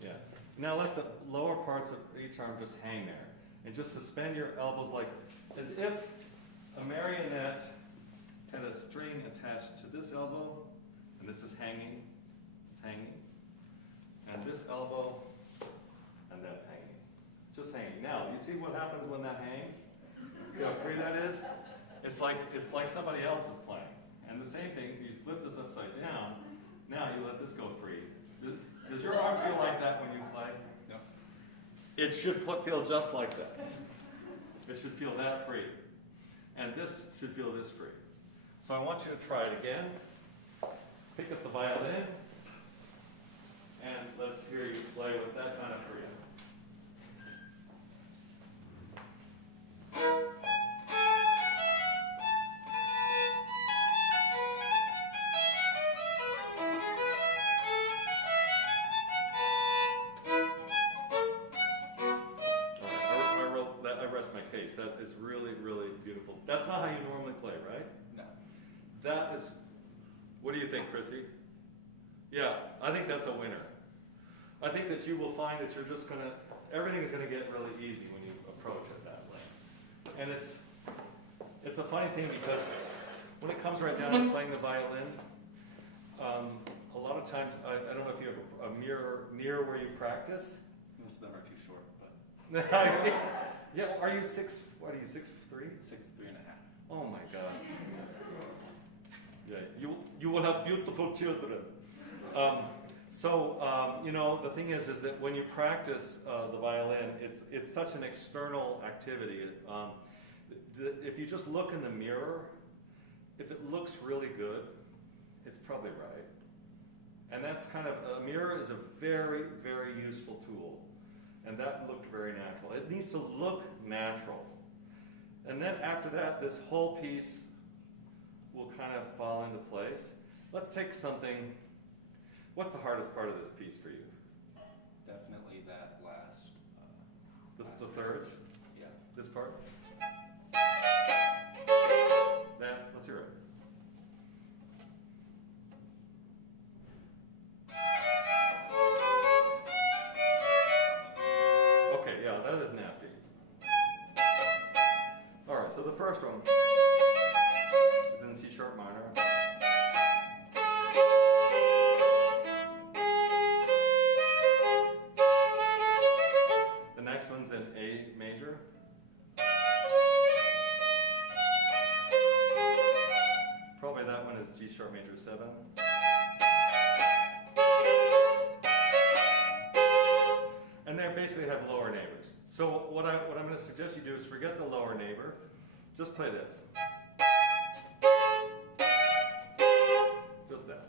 Yeah. Now let the lower parts of each arm just hang there. And just suspend your elbows like as if a marionette had a string attached to this elbow, and this is hanging, it's hanging, and this elbow, and that's hanging. Just hanging. Now, you see what happens when that hangs? See how free that is? It's like somebody else is playing. And the same thing, you flip this upside down, now you let this go free. Does your arm feel like that when you play? No. It should feel just like that. It should feel that free. And this should feel this free. So I want you to try it again. Pick up the violin, and let's hear you play with that kind of freedom. I rest my case. That is really, really beautiful. That's not how you normally play, right? No. That is, what do you think, Chrissy? Yeah, I think that's a winner. I think that you will find that you're just going to, everything's going to get really easy when you approach it that way. And it's a funny thing because when it comes right down to playing the violin, a lot of times, I don't know if you have a mirror near where you practice. Most of them are too short, but. Yeah, are you 6'3"? 6'3"? 6'3.5". Oh my God. Yeah, you will have beautiful children. You know, the thing is that when you practice the violin, it's such an external activity. If you just look in the mirror, if it looks really good, it's probably right. And that's kind of, a mirror is a very, very useful tool. And that looked very natural. It needs to look natural. And then after that, this whole piece will kind of fall into place. Let's take something. What's the hardest part of this piece for you? Definitely that last. This is the thirds? Yeah. This part? That, let's hear it. Okay, yeah, that is nasty. All right, so the first one is in C sharp minor. The next one's in A major. Probably that one is G sharp major 7. And they're basically have lower neighbors. So what I'm going to suggest you do is forget the lower neighbor. Just play this. Just that.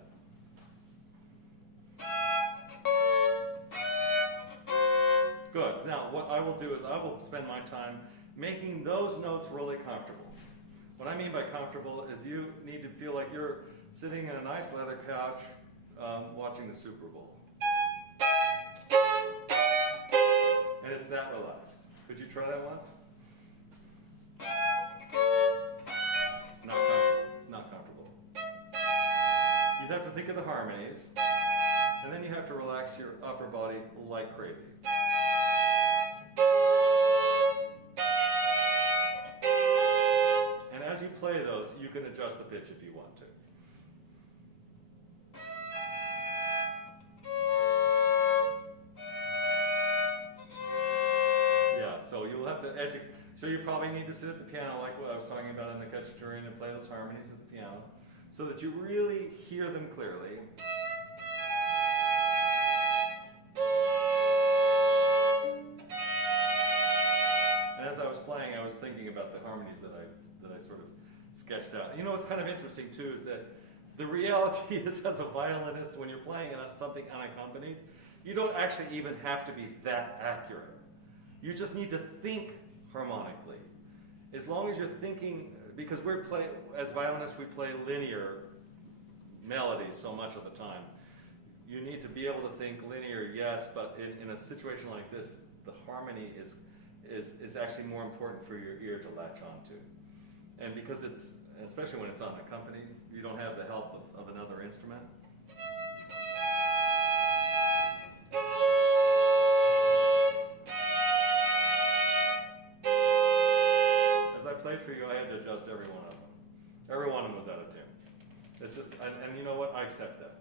Good. Now, what I will do is I will spend my time making those notes really comfortable. What I mean by comfortable is you need to feel like you're sitting in a nice leather couch watching the Super Bowl. And it's that relaxed. Could you try that once? It's not comfortable. It's not comfortable. You'd have to think of the harmonies, and then you have to relax your upper body like crazy. And as you play those, you can adjust the pitch if you want to. Yeah, so you'll have to educate. So you probably need to sit at the piano like what I was talking about in the cacciatorian and play those harmonies at the piano so that you really hear them clearly. And as I was playing, I was thinking about the harmonies that I sort of sketched out. You know what's kind of interesting too is that the reality is, as a violinist, when you're playing something unaccompanied, you don't actually even have to be that accurate. You just need to think harmonically. As long as you're thinking, because as violinists we play linear melodies so much of the time. You need to be able to think linear, yes, but in a situation like this, the harmony is actually more important for your ear to latch onto. And because it's, especially when it's unaccompanied, you don't have the help of another instrument. As I played for you, I had to adjust every one of them. Every one of them was out of tune. It's just, and you know what? I accept that.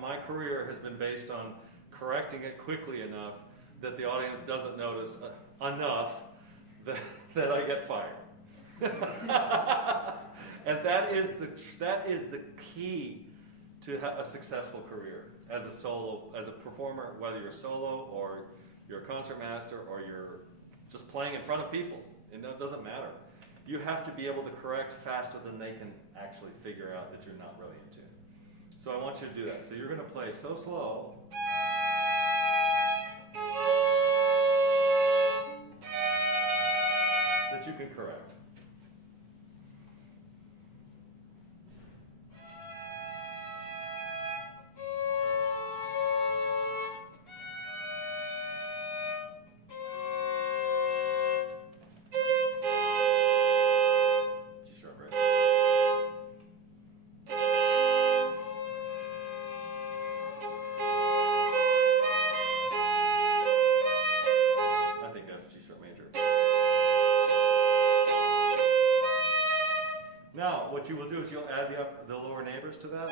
My career has been based on correcting it quickly enough that the audience doesn't notice enough that I get fired. And that is the key to a successful career as a performer, whether you're solo or you're a concert master or you're just playing in front of people. It doesn't matter. You have to be able to correct faster than they can actually figure out that you're not really in tune. So I want you to do that. So you're going to play so slow that you can correct. What you will do is you'll add the lower neighbors to that.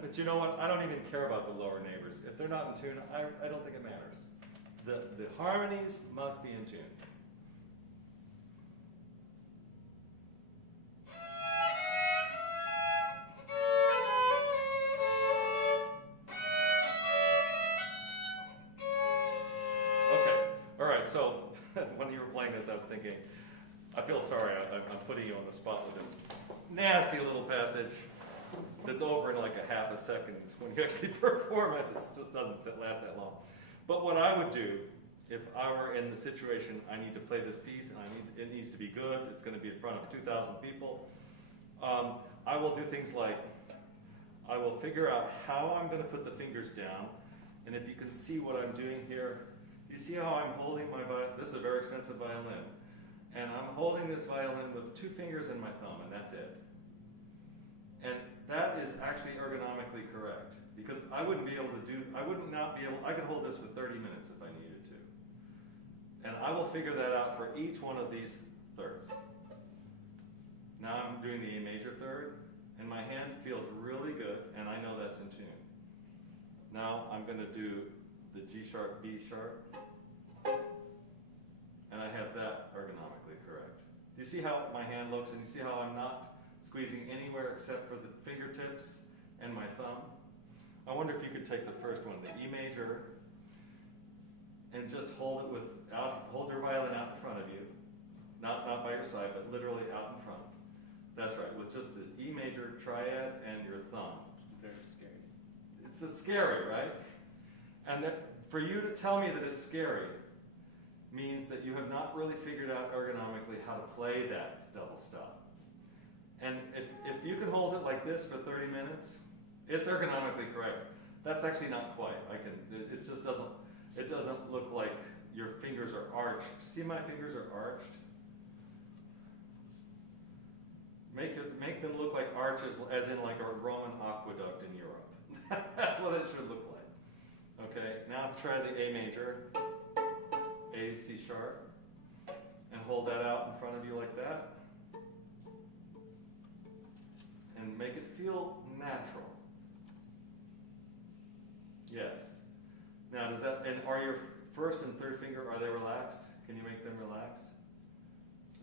But you know what? I don't even care about the lower neighbors. If they're not in tune, I don't think it matters. The harmonies must be in tune. So when you were playing this, I was thinking, I feel sorry. I'm putting you on the spot with this nasty little passage that's over in like a half a second. When you actually perform it, it just doesn't last that long. But what I would do, if I were in the situation, I need to play this piece, and it needs to be good. It's going to be in front of 2,000 people. I will do things like, I will figure out how I'm going to put the fingers down, and if you can see what I'm doing here. You see how I'm holding my violin? This is a very expensive violin. And I'm holding this violin with 2 fingers and my thumb, and that's it. And that is actually ergonomically correct. Because I could hold this for 30 minutes if I needed to. And I will figure that out for each one of these thirds. Now I'm doing the A major third, and my hand feels really good, and I know that's in tune. Now I'm going to do the G sharp, B sharp, and I have that ergonomically correct. Do you see how my hand looks, and you see how I'm not squeezing anywhere except for the fingertips and my thumb? I wonder if you could take the first one, the E major, and just hold your violin out in front of you. Not by your side, but literally out in front. That's right, with just the E major triad and your thumb. It's very scary. It's scary, right? And for you to tell me that it's scary means that you have not really figured out ergonomically how to play that double stop. And if you can hold it like this for 30 minutes, it's ergonomically correct. That's actually not quite. It just doesn't look like your fingers are arched. See, my fingers are arched. Make them look like arches, as in like a Roman aqueduct in Europe. That's what it should look like. Okay, now try the A major, A, C sharp, and hold that out in front of you like that. And make it feel natural. Yes. Now and are your first and third finger, are they relaxed? Can you make them relaxed?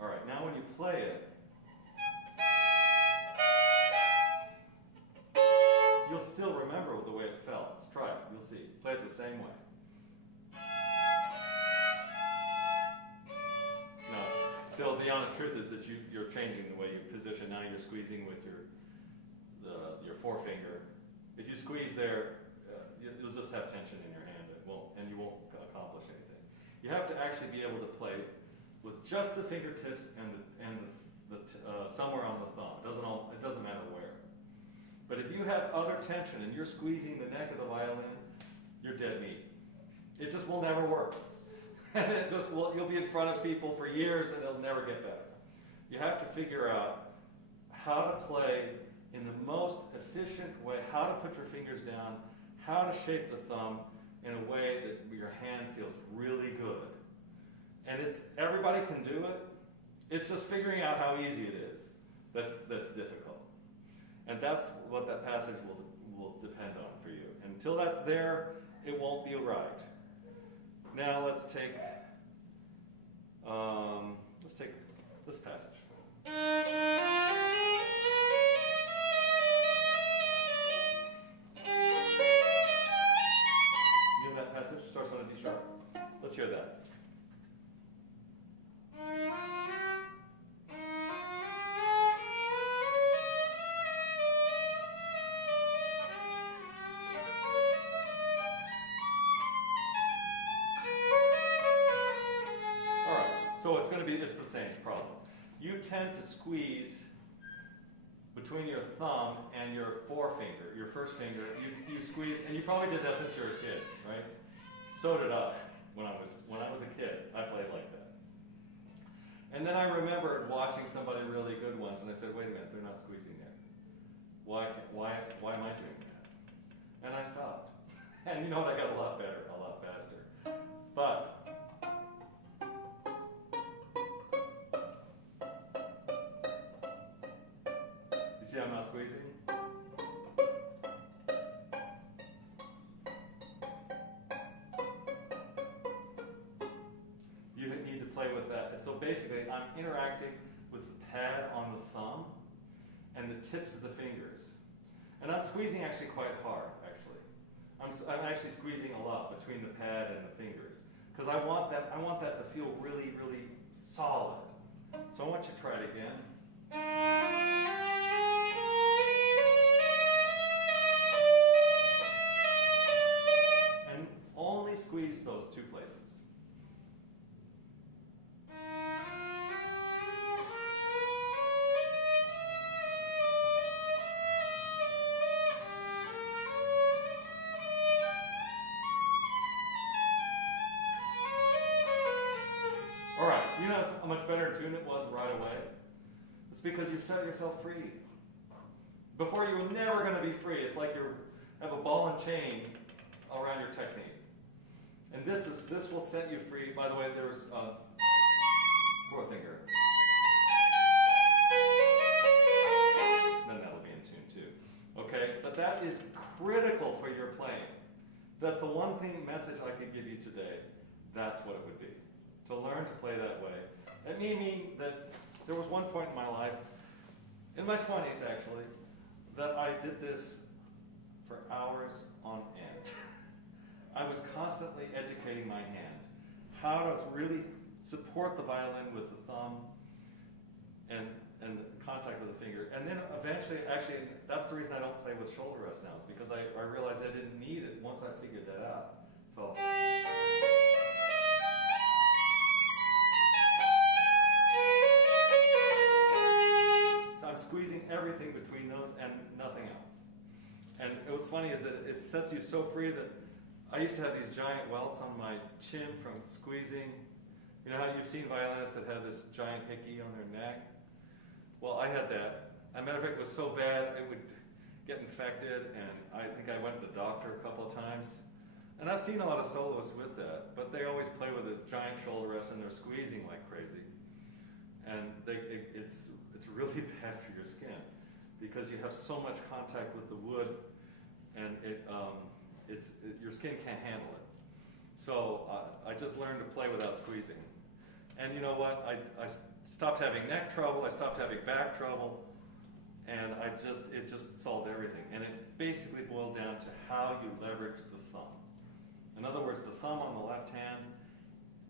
All right, now when you play it, you'll still remember the way it felt. Let's try it. You'll see. Play it the same way. No. Still, the honest truth is that you're changing the way you position. Now you're squeezing with your forefinger. If you squeeze there, you'll just have tension in your hand. And you won't accomplish anything. You have to actually be able to play with just the fingertips and somewhere on the thumb. It doesn't matter where. But if you have other tension and you're squeezing the neck of the violin, you're dead meat. It just will never work. And you'll be in front of people for years and it'll never get better. You have to figure out how to play in the most efficient way, how to put your fingers down, how to shape the thumb in a way that your hand feels really good. And everybody can do it. It's just figuring out how easy it is that's difficult. And that's what that passage will depend on for you. Until that's there, it won't be right. Now let's take this passage. You know that passage? Starts on a D sharp. Let's hear that. So it's the same problem. You tend to squeeze between your thumb and your forefinger, your first finger. You squeeze, and you probably did that since you were a kid, right? So did I. When I was a kid, I played like that. And then I remembered watching somebody really good once, and I said, "Wait a minute, they're not squeezing there. Why am I doing that?" And I stopped. And you know what? I got a lot better, a lot faster. But see, I'm not squeezing. You need to play with that. And so basically, I'm interacting with the pad on the thumb and the tips of the fingers. And I'm squeezing actually quite hard, actually. I'm actually squeezing a lot between the pad and the fingers. Because I want that to feel really, really solid. So I want you to try it again. Only squeeze those two places. All right, you know how much better tune it was right away? It's because you set yourself free. Before you were never going to be free. It's like you have a ball and chain around your technique. And this will set you free. By the way, there's forefinger. Then that'll be in tune too. Okay, but that is critical for your playing. That's the one message I could give you today. That's what it would be. To learn to play that way. It may mean that there was one point in my life, in my 20s actually, that I did this for hours on end. I was constantly educating my hand, how to really support the violin with the thumb and contact with the finger. And then eventually, actually, that's the reason I don't play with shoulder rest now, is because I realized I didn't need it once I figured that out. So. So I'm squeezing everything between those and nothing else. And what's funny is that it sets you so free that I used to have these giant welts on my chin from squeezing. You know how you've seen violinists that have this giant hickey on their neck? Well, I had that. As a matter of fact, it was so bad it would get infected, and I think I went to the doctor a couple of times. And I've seen a lot of soloists with that, but they always play with a giant shoulder rest and they're squeezing like crazy. And it's really bad for your skin because you have so much contact with the wood, and your skin can't handle it. So I just learned to play without squeezing. And you know what? I stopped having neck trouble, I stopped having back trouble, and it just solved everything. And it basically boiled down to how you leverage the thumb. In other words, the thumb on the left hand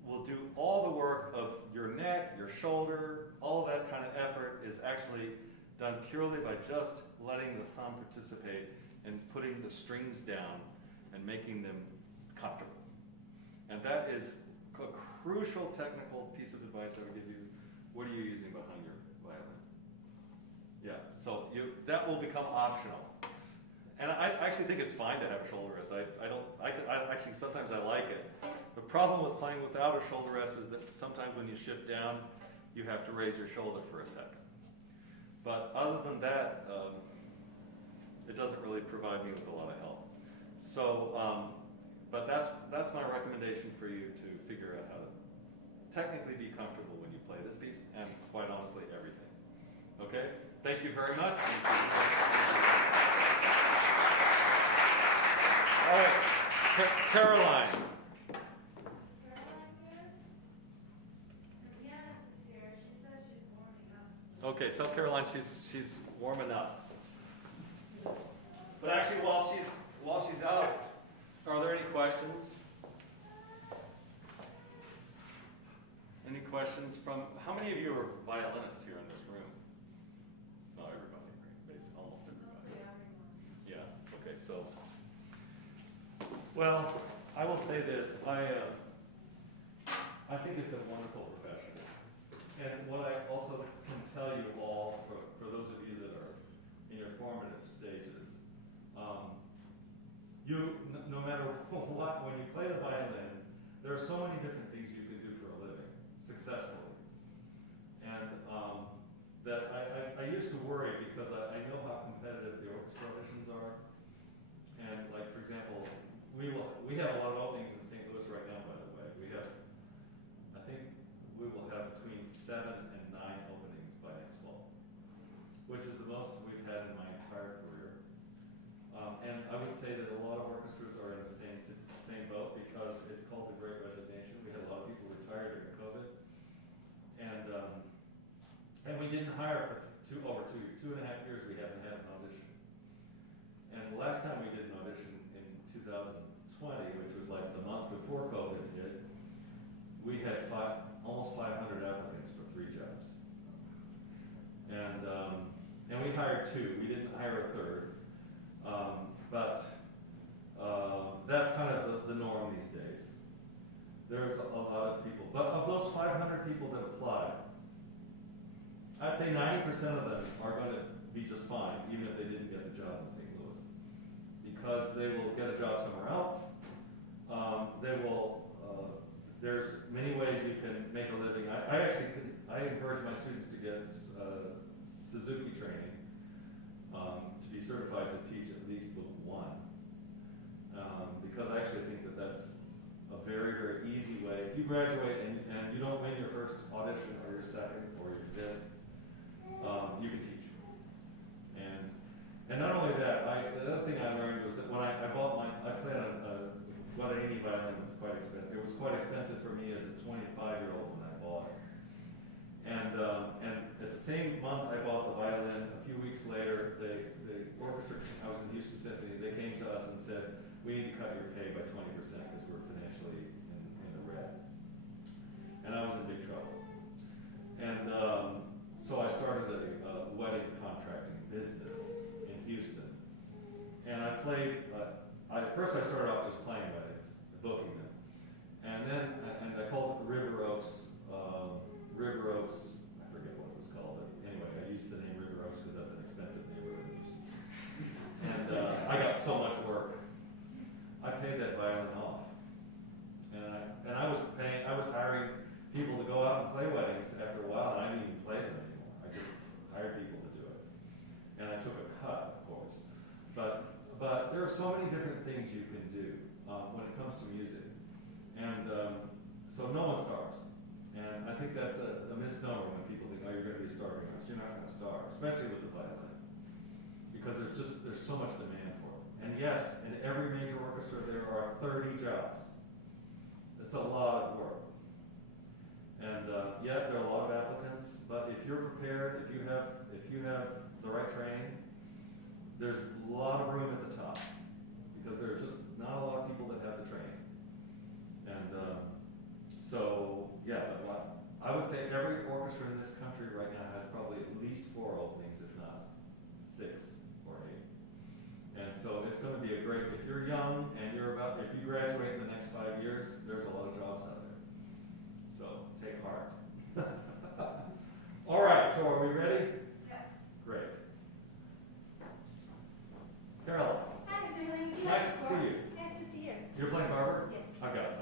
will do all the work of your neck, your shoulder, all that kind of effort is actually done purely by just letting the thumb participate and putting the strings down and making them comfortable. And that is a crucial technical piece of advice I would give you. What are you using behind your violin? Yeah, so that will become optional. And I actually think it's fine to have a shoulder rest. Actually, sometimes I like it. The problem with playing without a shoulder rest is that sometimes when you shift down, you have to raise your shoulder for a second. But other than that, it doesn't really provide me with a lot of help. So, but that's my recommendation for you to figure out how to technically be comfortable when you play this piece, and quite honestly, everything. Okay? Thank you very much. All right, Caroline. Caroline here? The pianist is here. She says she's warming up. Okay, tell Caroline she's warming up. But actually, while she's out, are there any questions? Any questions from, how many of you are violinists here in this room? Not everybody, right? Almost everybody. Yeah, okay, so. Well, I will say this, I think it's a wonderful profession. And what I also can tell you all, for those of you that are in your formative stages, no matter what, when you play the violin, there are so many different things you can do for a living, successfully. And that I used to worry because I know how competitive the orchestra auditions are. And like, for example, we have a lot of openings in St. Louis right now, by the way. I think we will have between 7 and 9 openings by next fall, which is the most we've had in my entire career. And I would say that a lot of orchestras are in the same boat because it's called the Great Resignation. We had a lot of people retire during COVID, and we didn't hire for over 2.5 years. We haven't had an audition. And the last time we did an audition in 2020, which was like the month before COVID hit, we had almost 500 applicants for 3 jobs. And we hired 2. We didn't hire a third. But that's kind of the norm these days. There's a lot of people. But of those 500 people that applied, I'd say 90% of them are going to be just fine, even if they didn't get the job in St. Louis. Because they will get a job somewhere else. There's many ways you can make a living. I encourage my students to get Suzuki training to be certified to teach at least book 1. Because I actually think that that's a very, very easy way. If you graduate and you don't win your first audition or your second or your 5th, you can teach. And not only that, the other thing I learned was that when I played on a Guadagnini violin was quite expensive. It was quite expensive for me as a 25-year-old when I bought it. And at the same month I bought the violin, a few weeks later, the orchestra, I was in the Houston Symphony, they came to us and said, we need to cut your pay by 20% because we're financially in the red. And I was in big trouble. And so I started a wedding contracting business in Houston. And I played, first I started off just playing weddings, booking them. And then, I called it the River Oaks, I forget what it was called, but anyway, I used the name River Oaks because that's an expensive neighborhood in Houston. And I got so much work. I paid that violin off. And I was hiring people to go out and play weddings after a while, and I didn't even play them anymore. I just hired people to do it. And I took a cut, of course. But there are so many different things you can do when it comes to music. And so no one starves. And I think that's a misnomer when people think, oh, you're going to be starving artists. You're not going to starve, especially with the violin. Because there's so much demand for it. And yes, in every major orchestra there are 30 jobs. It's a lot of work. And yet there are a lot of applicants, but if you're prepared, if you have the right training, there's a lot of room at the top. Because there are just not a lot of people that have the training. And so, yeah, but I would say every orchestra in this country right now has probably at least 4 openings, if not 6 or 8. And so it's going to be a great, if you're young and if you graduate in the next 5 years, there's a lot of jobs out there. So take heart. All right, so are we ready? Yes. Great. Caroline. Hi, Mr. Halen. Nice to see you. Nice to see you. You're playing Barber? Yes. I got it.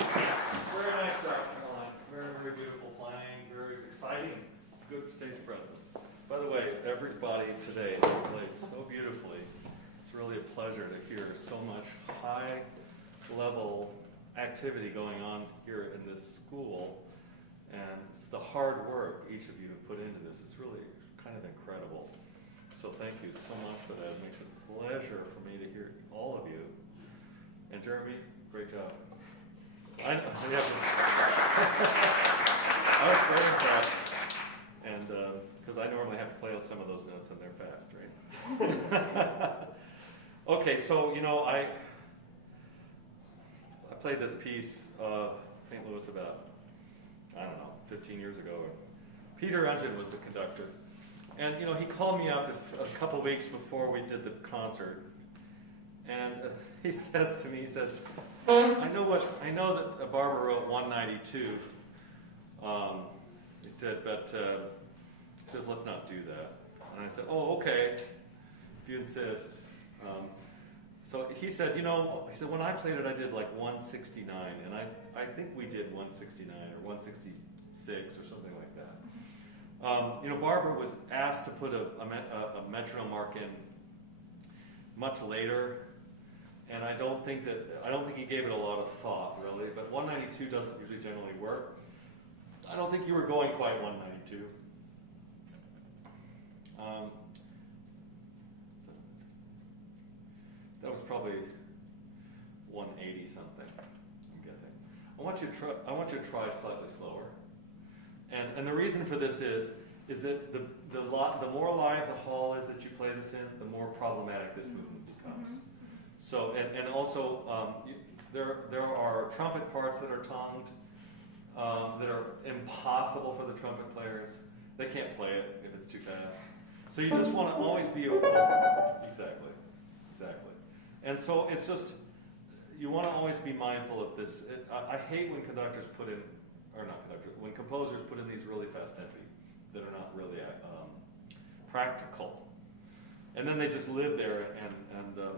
Very nice job, Caroline. Very, very beautiful playing, very exciting, good stage presence. By the way, everybody today played so beautifully. It's really a pleasure to hear so much high-level activity going on here in this school. And it's the hard work each of you have put into this. It's really kind of incredible. So thank you so much for that. It makes it a pleasure for me to hear all of you. And Jeremy, great job. I was very impressed. And because I normally have to play out some of those notes and they're fast, right? Okay, so I played this piece, St. Louis, about, 15 years ago. Peter Ungen was the conductor. And, he called me up a couple weeks before we did the concert. And he says to me, he says, I know that Barbara wrote 192. He said, but he says, let's not do that. And I said, oh, okay, if you insist. So he said, when I played it, I did like 169, and I think we did 169 or 166 or something like that. Barbara was asked to put a metronome mark in much later, and I don't think he gave it a lot of thought, really. But 192 doesn't usually generally work. I don't think you were going quite 192. That was probably 180 something, I'm guessing. I want you to try slightly slower. And the reason for this is that the more alive the hall is that you play this in, the more problematic this movement becomes. Mm-hmm. So, and also, there are trumpet parts that are tongued, that are impossible for the trumpet players. They can't play it if it's too fast. So you just want to always be exactly. And so it's just, you want to always be mindful of this. I hate when when composers put in these really fast tempi that are not really practical. And then they just live there,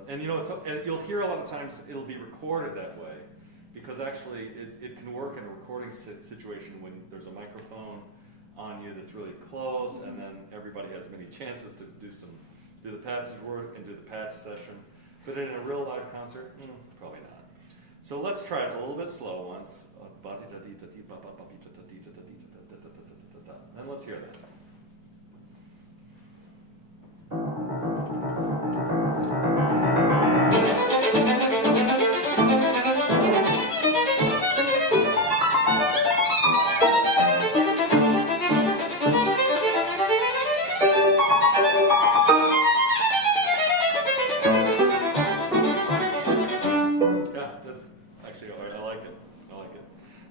and you'll hear a lot of times it'll be recorded that way, because actually it can work in a recording situation when there's a microphone on you that's really close, and then everybody has many chances to do the passage work and do the patch session. But in a real live concert, probably not. So let's try it a little bit slow once. And let's hear that.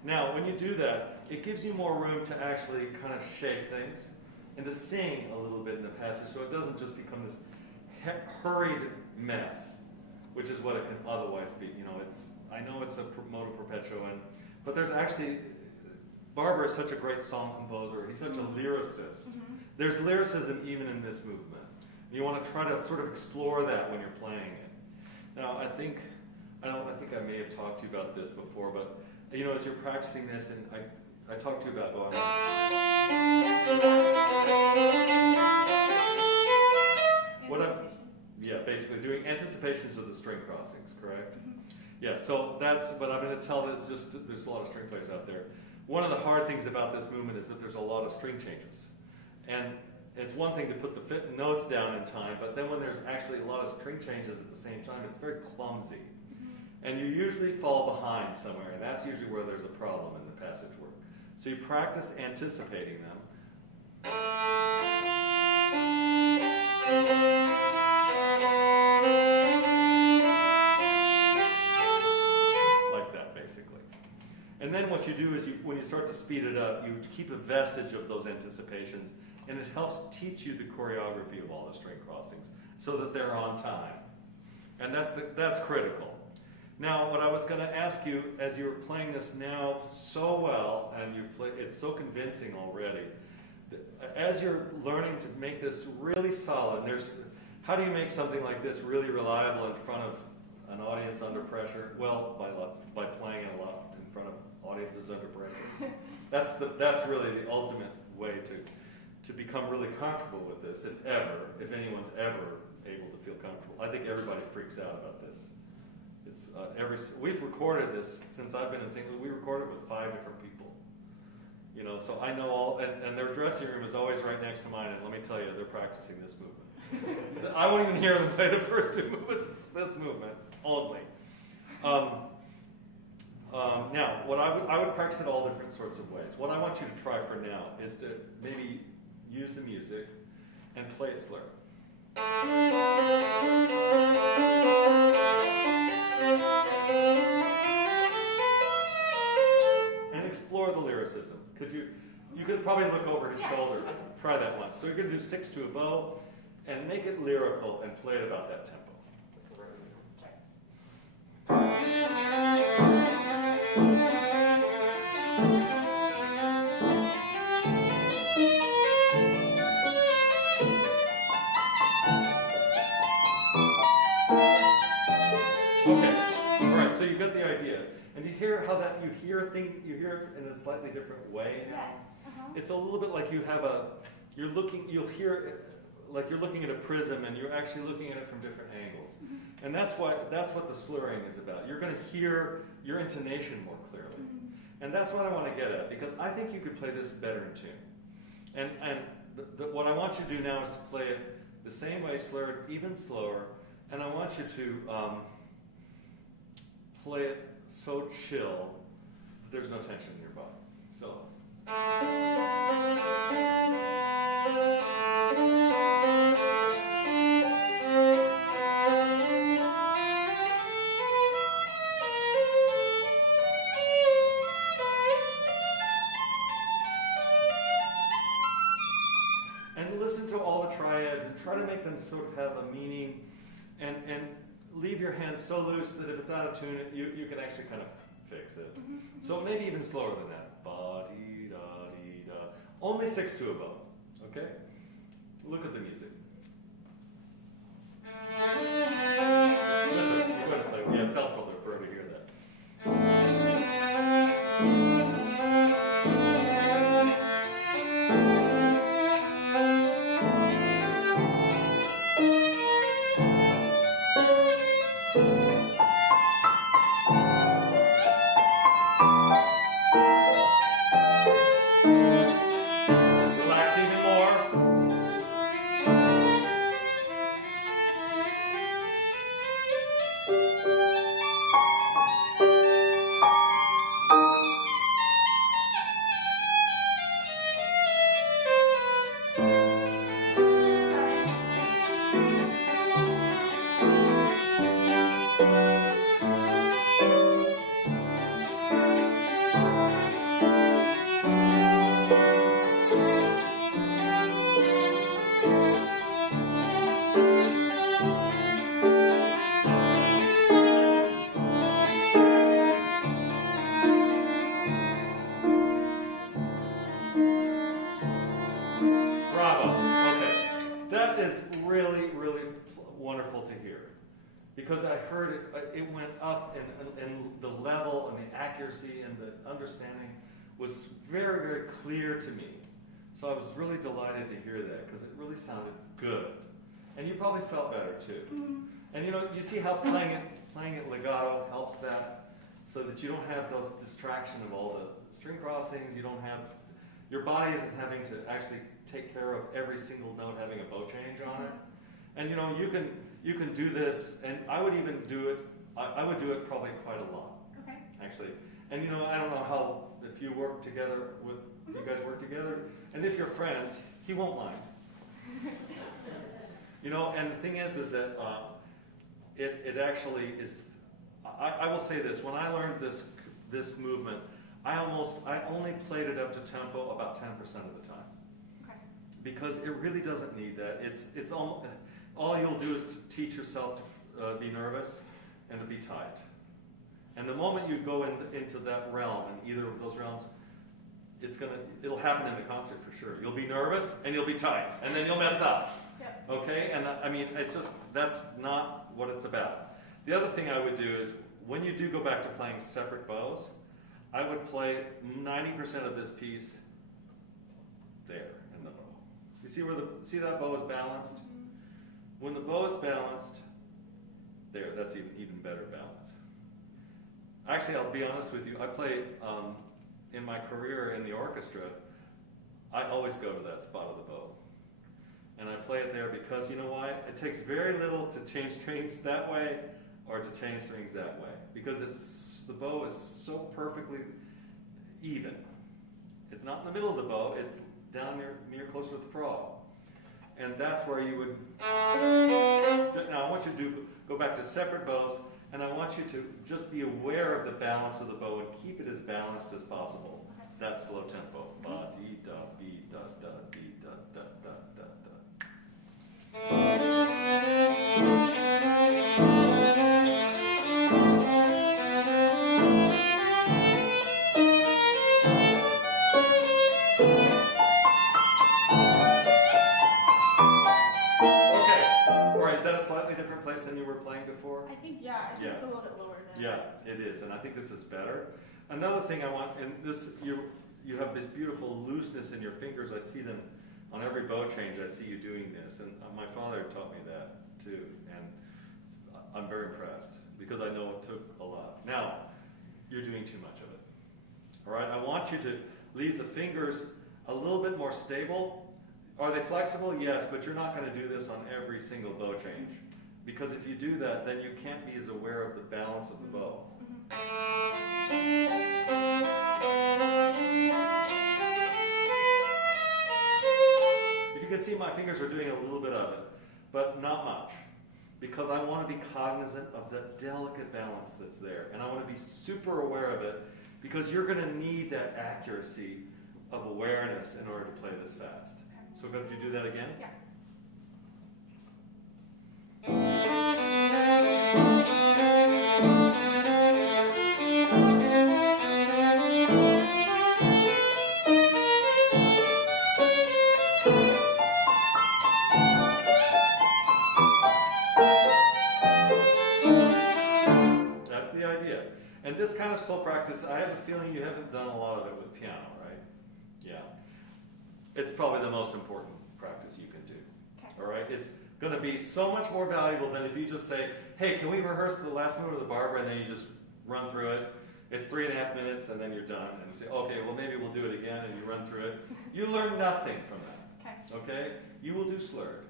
Now, when you do that, it gives you more room to actually kind of shape things and to sing a little bit in the passage, so it doesn't just become this hurried mess, which is what it can otherwise be. I know it's a moto perpetuo, but there's actually, Barbara is such a great song composer. He's such a lyricist. Mm-hmm. There's lyricism even in this movement. You want to try to sort of explore that when you're playing it. Now, I think I may have talked to you about this before, but as you're practicing this, and I talked to you about going. Basically doing anticipations of the string crossings, correct? Mm-hmm. Yeah. So but I'm going to tell that there's a lot of string players out there. One of the hard things about this movement is that there's a lot of string changes, and it's one thing to put the notes down in time, but then when there's actually a lot of string changes at the same time, it's very clumsy. And you usually fall behind somewhere, and that's usually where there's a problem in the passage work. So you practice anticipating them. Like that, basically. And then what you do is, when you start to speed it up, you keep a vestige of those anticipations, and it helps teach you the choreography of all the string crossings so that they're on time. And that's critical. Now, what I was going to ask you, as you were playing this now so well, and it's so convincing already, as you're learning to make this really solid, how do you make something like this really reliable in front of an audience under pressure? Well, by playing it a lot in front audience is under pressure. That's really the ultimate way to become really comfortable with this, if anyone's ever able to feel comfortable. I think everybody freaks out about this. It's we've recorded this since I've been in St. Louis. We recorded with 5 different people. You know, so I know all, and their dressing room is always right next to mine, and let me tell you, they're practicing this movement. I won't even hear them play the first 2 movements, this movement only. Now, what I would practice it all different sorts of ways. What I want you to try for now is to maybe use the music and play it slur. And explore the lyricism. You could probably look over his shoulder. Try that once. So you're going to do 6 to a bow and make it lyrical and play it about that tempo. Okay, all right, so you got the idea. And you hear how that, you hear it in a slightly different way now? Yes. It's a little bit like you'll hear it like you're looking at a prism and you're actually looking at it from different angles. And that's what the slurring is about. You're going to hear your intonation more clearly. And that's what I want to get at, because I think you could play this better in tune. And what I want you to do now is to play it the same way, slurred, even slower, and I want you to play it so chill that there's no tension in your body. So. And listen to all the triads and try to make them sort of have a meaning, and leave your hands so loose that if it's out of tune, you can actually kind of fix it. So maybe even slower than that. Ba-dee-da-dee-da. Only 6 to a bow, okay? Look at the music. Yeah, it's helpful for her to hear that. Relax even more. Bravo. Okay. That is really, really wonderful to hear. Because I heard it went up, and the level and the accuracy and the understanding was very, very clear to me. So I was really delighted to hear that, because it really sounded good. And you probably felt better too. And you see how playing it legato helps that, so that you don't have those distraction of all the string crossings. You don't have, your body isn't having to actually take care of every single note having a bow change on it. And you can do this, and I would even do it. I would do it probably quite a lot. Okay. Actually, and I don't know how, if you work together with, you guys work together, and if you're friends, he won't mind. And the thing is that it actually is. I will say this: when I learned this movement, I only played it up to tempo about 10% of the time. Okay. Because it really doesn't need that. It's all you'll do is to teach yourself to be nervous and to be tight. And the moment you go into that realm, in either of those realms, it'll happen in the concert for sure. You'll be nervous and you'll be tight, and then you'll mess up. Yep. Okay? And it's just, that's not what it's about. The other thing I would do is, when you do go back to playing separate bows, I would play 90% of this piece there in the bow. You see where see that bow is balanced? When the bow is balanced, there, that's even better balance. Actually, I'll be honest with you, I play, in my career in the orchestra, I always go to that spot of the bow. And I play it there because, you know why? It takes very little to change strings that way or to change strings that way. Because the bow is so perfectly even. It's not in the middle of the bow, it's down near closer to the frog. And that's where you would, now I want you to go back to separate bows, and I want you to just be aware of the balance of the bow and keep it as balanced as possible. That's slow tempo. Ba, dee, da, be, da, da, dee, da, da, da, da, place than you were playing before? I think, yeah, I think it's a little bit lower now. Yeah, it is, and I think this is better. Another thing I want, and this, you have this beautiful looseness in your fingers. I see them on every bow change. I see you doing this, and my father taught me that too, and I'm very impressed because I know it took a lot. Now, you're doing too much of it. All right, I want you to leave the fingers a little bit more stable. Are they flexible? Yes, but you're not going to do this on every single bow change. Because if you do that, then you can't be as aware of the balance of the bow. If you can see, my fingers are doing a little bit of it, but not much. Because I want to be cognizant of the delicate balance that's there. And I want to be super aware of it, because you're going to need that accuracy of awareness in order to play this fast. So could you do that again? Yeah. That's the idea. And this kind of slow practice, I have a feeling you haven't done a lot of it with piano, right? Yeah. It's probably the most important practice you can do. Okay. All right? It's going to be so much more valuable than if you just say, hey, can we rehearse the last movement of the Barbara, and then you just run through it. It's 3.5 minutes, and then you're done. And you say, okay, well, maybe we'll do it again, and you run through it. You learn nothing from that. Okay? You will do slurred.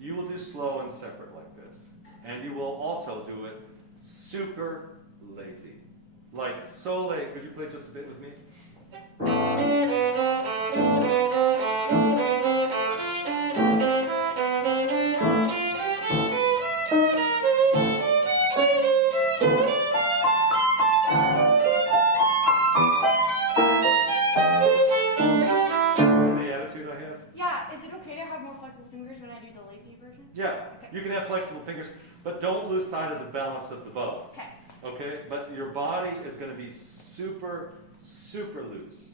You will do slow and separate like this. And you will also do it super lazy. Like so lazy. Could you play just a bit with me? Yeah, you can have flexible fingers, but don't lose sight of the balance of the bow. Okay. Okay? But your body is going to be super, super loose.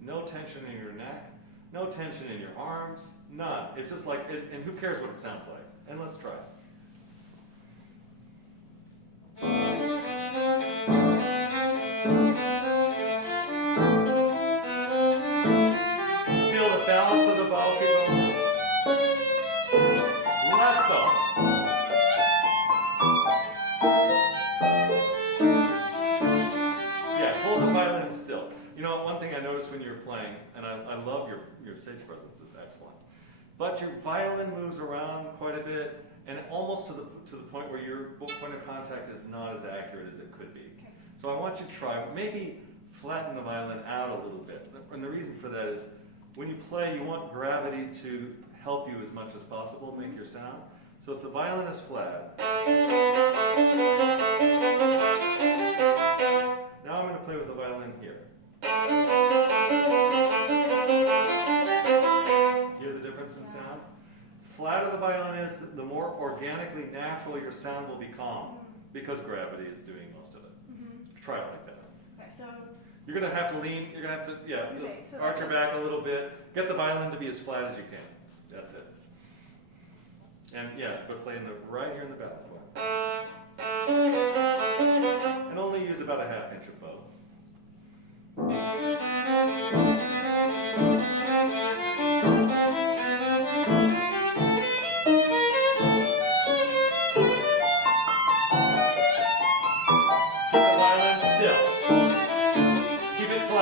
No tension in your neck, no tension in your arms, none. It's just like, and who cares what it sounds like? And let's try it. Feel the balance of the bow. Keep going. Let's go. Yeah, hold the violin still. You know, one thing I noticed when you were playing, and I love your stage presence, is excellent. But your violin moves around quite a bit, and almost to the point where your point of contact is not as accurate as it could be. Okay. So I want you to try, maybe flatten the violin out a little bit. And the reason for that is, when you play, you want gravity to help you as much as possible, make your sound. So if the violin is flat, now I'm going to play with the violin here. Hear the difference in sound? Flatter the violin is, the more organically natural your sound will become, because gravity is doing most of it. Try it like that. Okay, so you're going to have to lean, you're going to have to, yeah, okay, just so arch your back a little bit. Get the violin to be as flat as you can. That's it. And yeah, but playing right here in the balance point. And only use about a 1/2 inch of bow.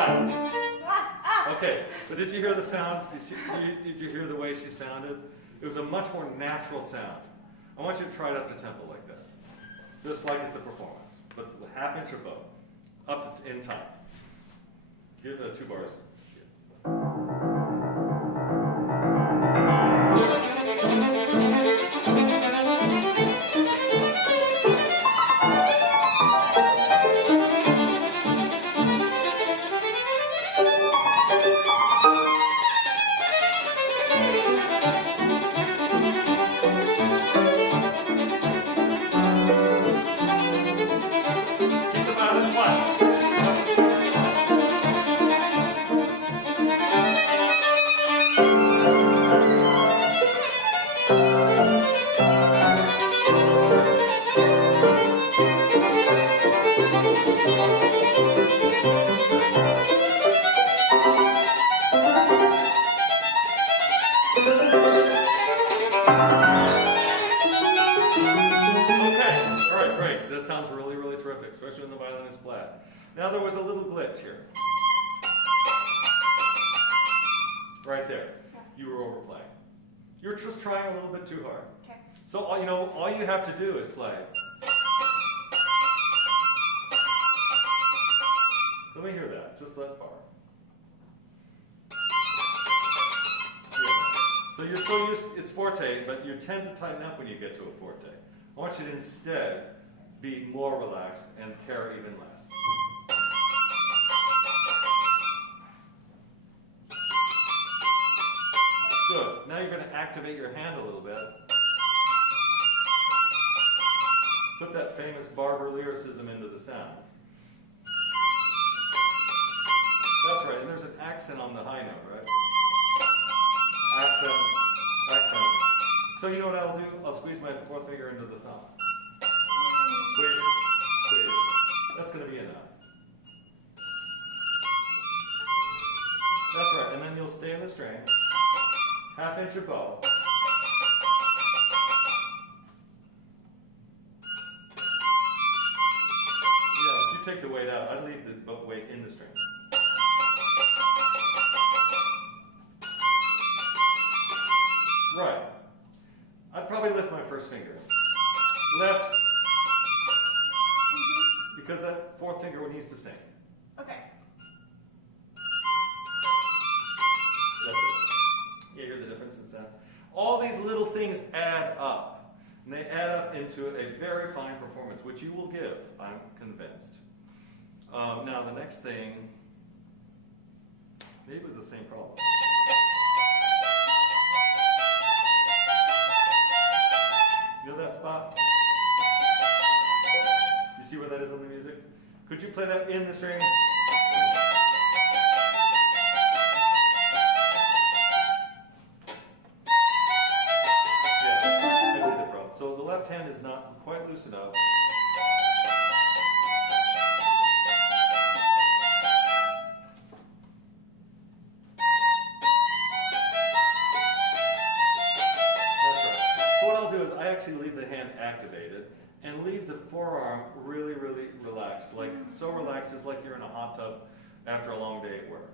flat. Okay, but did you hear the sound? Did you hear the way she sounded? It was a much more natural sound. I want you to try it up the tempo like that. Just like it's a performance, but half inch or bow, up to in time. Give 2 bars. Keep the violin flat. That sounds really, really terrific, especially when the violin is flat. Now there was a little glitch here. Right there. You were overplaying. You're just trying a little bit too hard. Okay. So all you have to do is play. Let me hear that, just that far. Yeah. So you're so used, it's forte, but you tend to tighten up when you get to a forte. I want you to instead be more relaxed and care even less. Good. Now you're going to activate your hand a little bit. Put that famous barber lyricism into the sound. That's right, and there's an accent on the high note, right? Accent, accent. So you know what I'll do? I'll squeeze my 4th finger into the thumb. Squeeze, squeeze. That's going to be enough. That's right, and then you'll stay in the string. Half inch or bow. Yeah, but you take the weight out. I'd leave the weight in the string. Right. I'd probably lift my 1st finger. Left. Because that 4th finger needs to sing. Okay. That's it. You hear the difference in sound? All these little things add up. And they add up into a very fine performance, which you will give, I'm convinced. Now, the next thing, maybe it was the same problem. You know that spot? You see where that is on the music? Could you play that in the string? Yeah, I see the problem. So the left hand is not quite loose enough. Leave the hand activated and leave the forearm really, really relaxed. Like so relaxed, just like you're in a hot tub after a long day at work.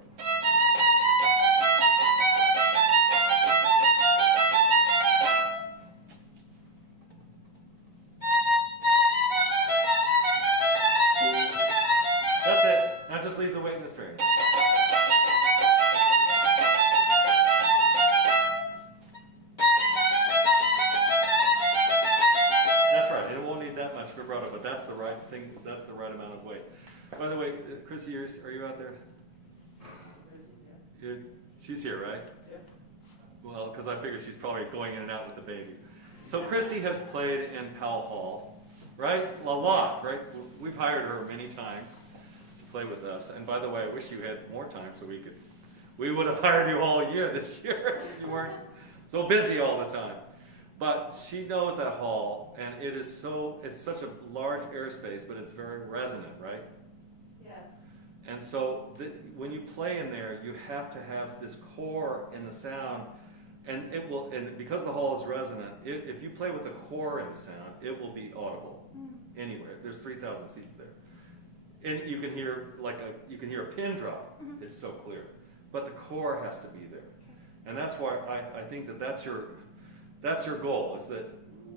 That's it. Now just leave the weight in the string. Vibrato, but that's the right thing. That's the right amount of weight. By the way, Chrissy, are you out there? She's here, right? Yeah. Well, because I figure she's probably going in and out with the baby. So Chrissy has played in Powell Hall, right? A lot, right? We've hired her many times to play with us. And by the way, I wish you had more time so we would have hired you all year this year if you weren't so busy all the time. But she knows that hall, and it's such a large airspace, but it's very resonant, right? Yes. And so when you play in there, you have to have this core in the sound, and because the hall is resonant, if you play with a core in the sound, it will be audible anywhere. There's 3,000 seats there. and you can hear a pin drop. It's so clear, but the core has to be there, and that's why I think that's your goal. Is that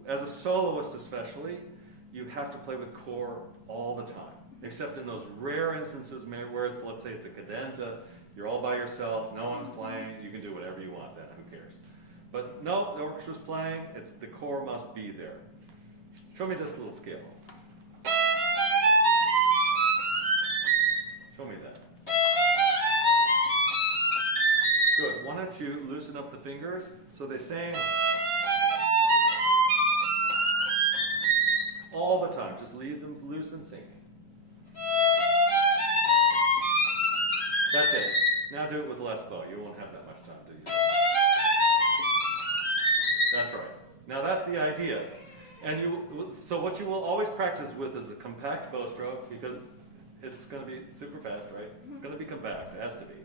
as a soloist especially, you have to play with core all the time, except in those rare instances where it's, let's say it's a cadenza, you're all by yourself, no one's playing, you can do whatever you want then, who cares? But no, the orchestra's playing, the core must be there. Show me this little scale. Show me that. Good, why don't you loosen up the fingers so they sing all the time, just leave them loose and singing. That's it. Now do it with less bow. You won't have that much time to use it. That's right. Now that's the idea. And so what you will always practice with is a compact bow stroke, because it's going to be super fast, right? It's going to be compact. It has to be.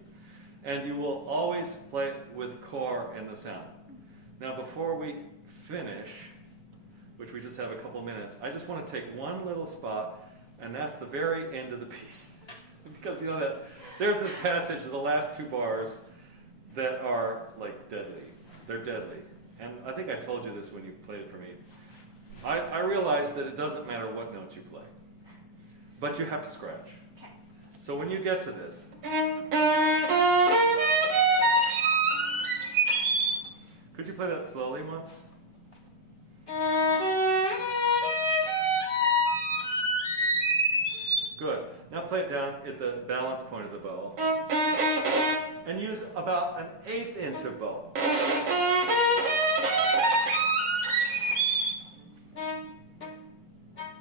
And you will always play with core in the sound. Now before we finish, which we just have a couple minutes, I just want to take one little spot, and that's the very end of the piece. Because you know that there's this passage, the last two bars, that are like deadly. They're deadly. And I think I told you this when you played it for me. I realized that it doesn't matter what notes you play, but you have to scratch. Okay. So when you get to this, could you play that slowly once? Good. Now play it down at the balance point of the bow. And use about an 1/8 inch of bow.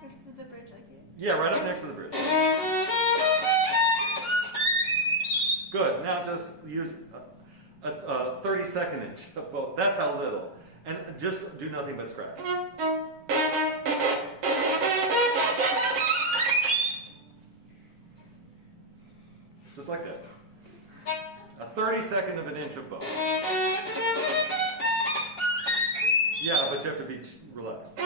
Next to the bridge like you. Yeah, right up next to the bridge. Good. Now just use a 32nd inch of bow. That's how little. And just do nothing but scratch. Just like that. A 32nd of an inch of bow. Yeah, but you have to be relaxed.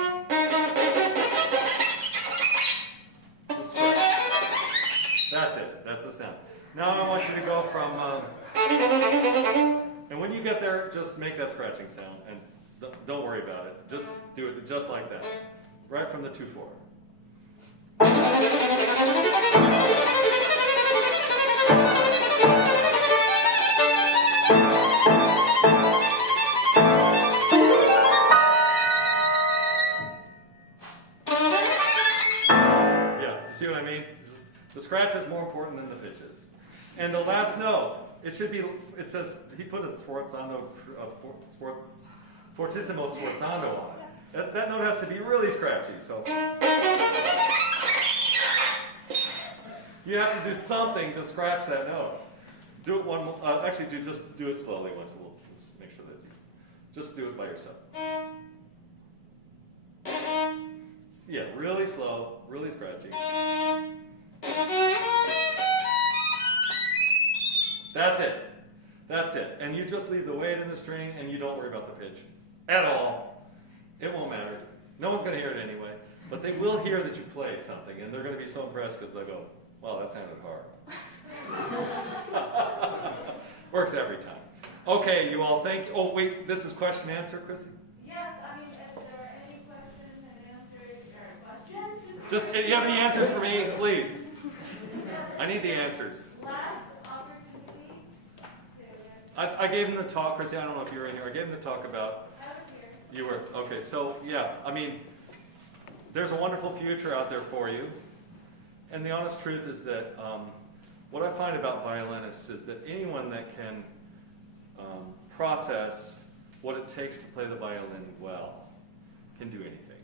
Just scratch. That's it. That's the sound. Now I want you to go from... and when you get there, just make that scratching sound. And don't worry about it. Just do it just like that. Right from the 2/4. The scratch is more important than the pitches. And the last note, it says, he put a fortissimo sforzando on it. That note has to be really scratchy, so. You have to do something to scratch that note. Do it one more, actually just do it slowly once, and we'll just make sure that you, just do it by yourself. Yeah, really slow, really scratchy. That's it. That's it. And you just leave the weight in the string, and you don't worry about the pitch at all. It won't matter. No one's going to hear it anyway. But they will hear that you played something, and they're going to be so impressed because they'll go, wow, that sounded hard. Works every time. Okay, you all thank you. Oh, wait, this is question answer, Chrissy? Yes, I mean, if there are any questions and answers or questions. Just, if you have any answers for me, please. I need the answers. Last opportunity to I gave him the talk, Chrissy, I don't know if you were in here. I gave him the talk about... I was here. You were. Okay, so, yeah, I mean, there's a wonderful future out there for you. And the honest truth is that what I find about violinists is that anyone that can process what it takes to play the violin well can do anything.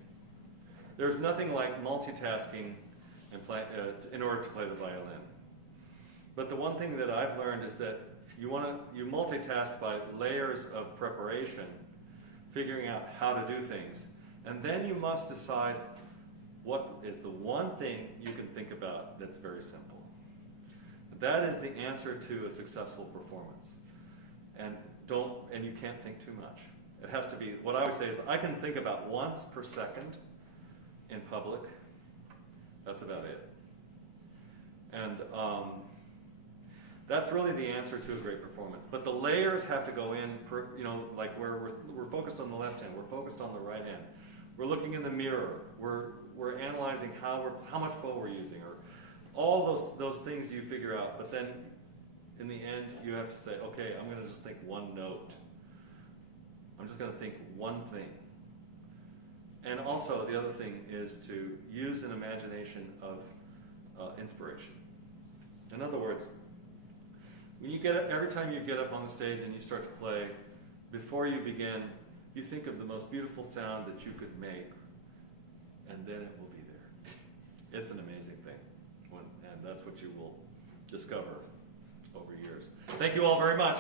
There's nothing like multitasking and in order to play the violin. But the one thing that I've learned is that you multitask by layers of preparation, figuring out how to do things. And then you must decide what is the one thing you can think about that's very simple. That is the answer to a successful performance. And you can't think too much. It has to be, what I always say is, I can think about once per second in public. That's about it. And that's really the answer to a great performance. But the layers have to go in, like where we're focused on the left hand, we're focused on the right hand. We're looking in the mirror. We're analyzing how much bow we're using, or all those things you figure out. But then, in the end, you have to say, okay, I'm going to just think one note. I'm just going to think one thing. And also, the other thing is to use an imagination of inspiration. In other words, every time you get up on the stage and you start to play, before you begin, you think of the most beautiful sound that you could make, and then it will be there. It's an amazing thing, and that's what you will discover over years. Thank you all very much.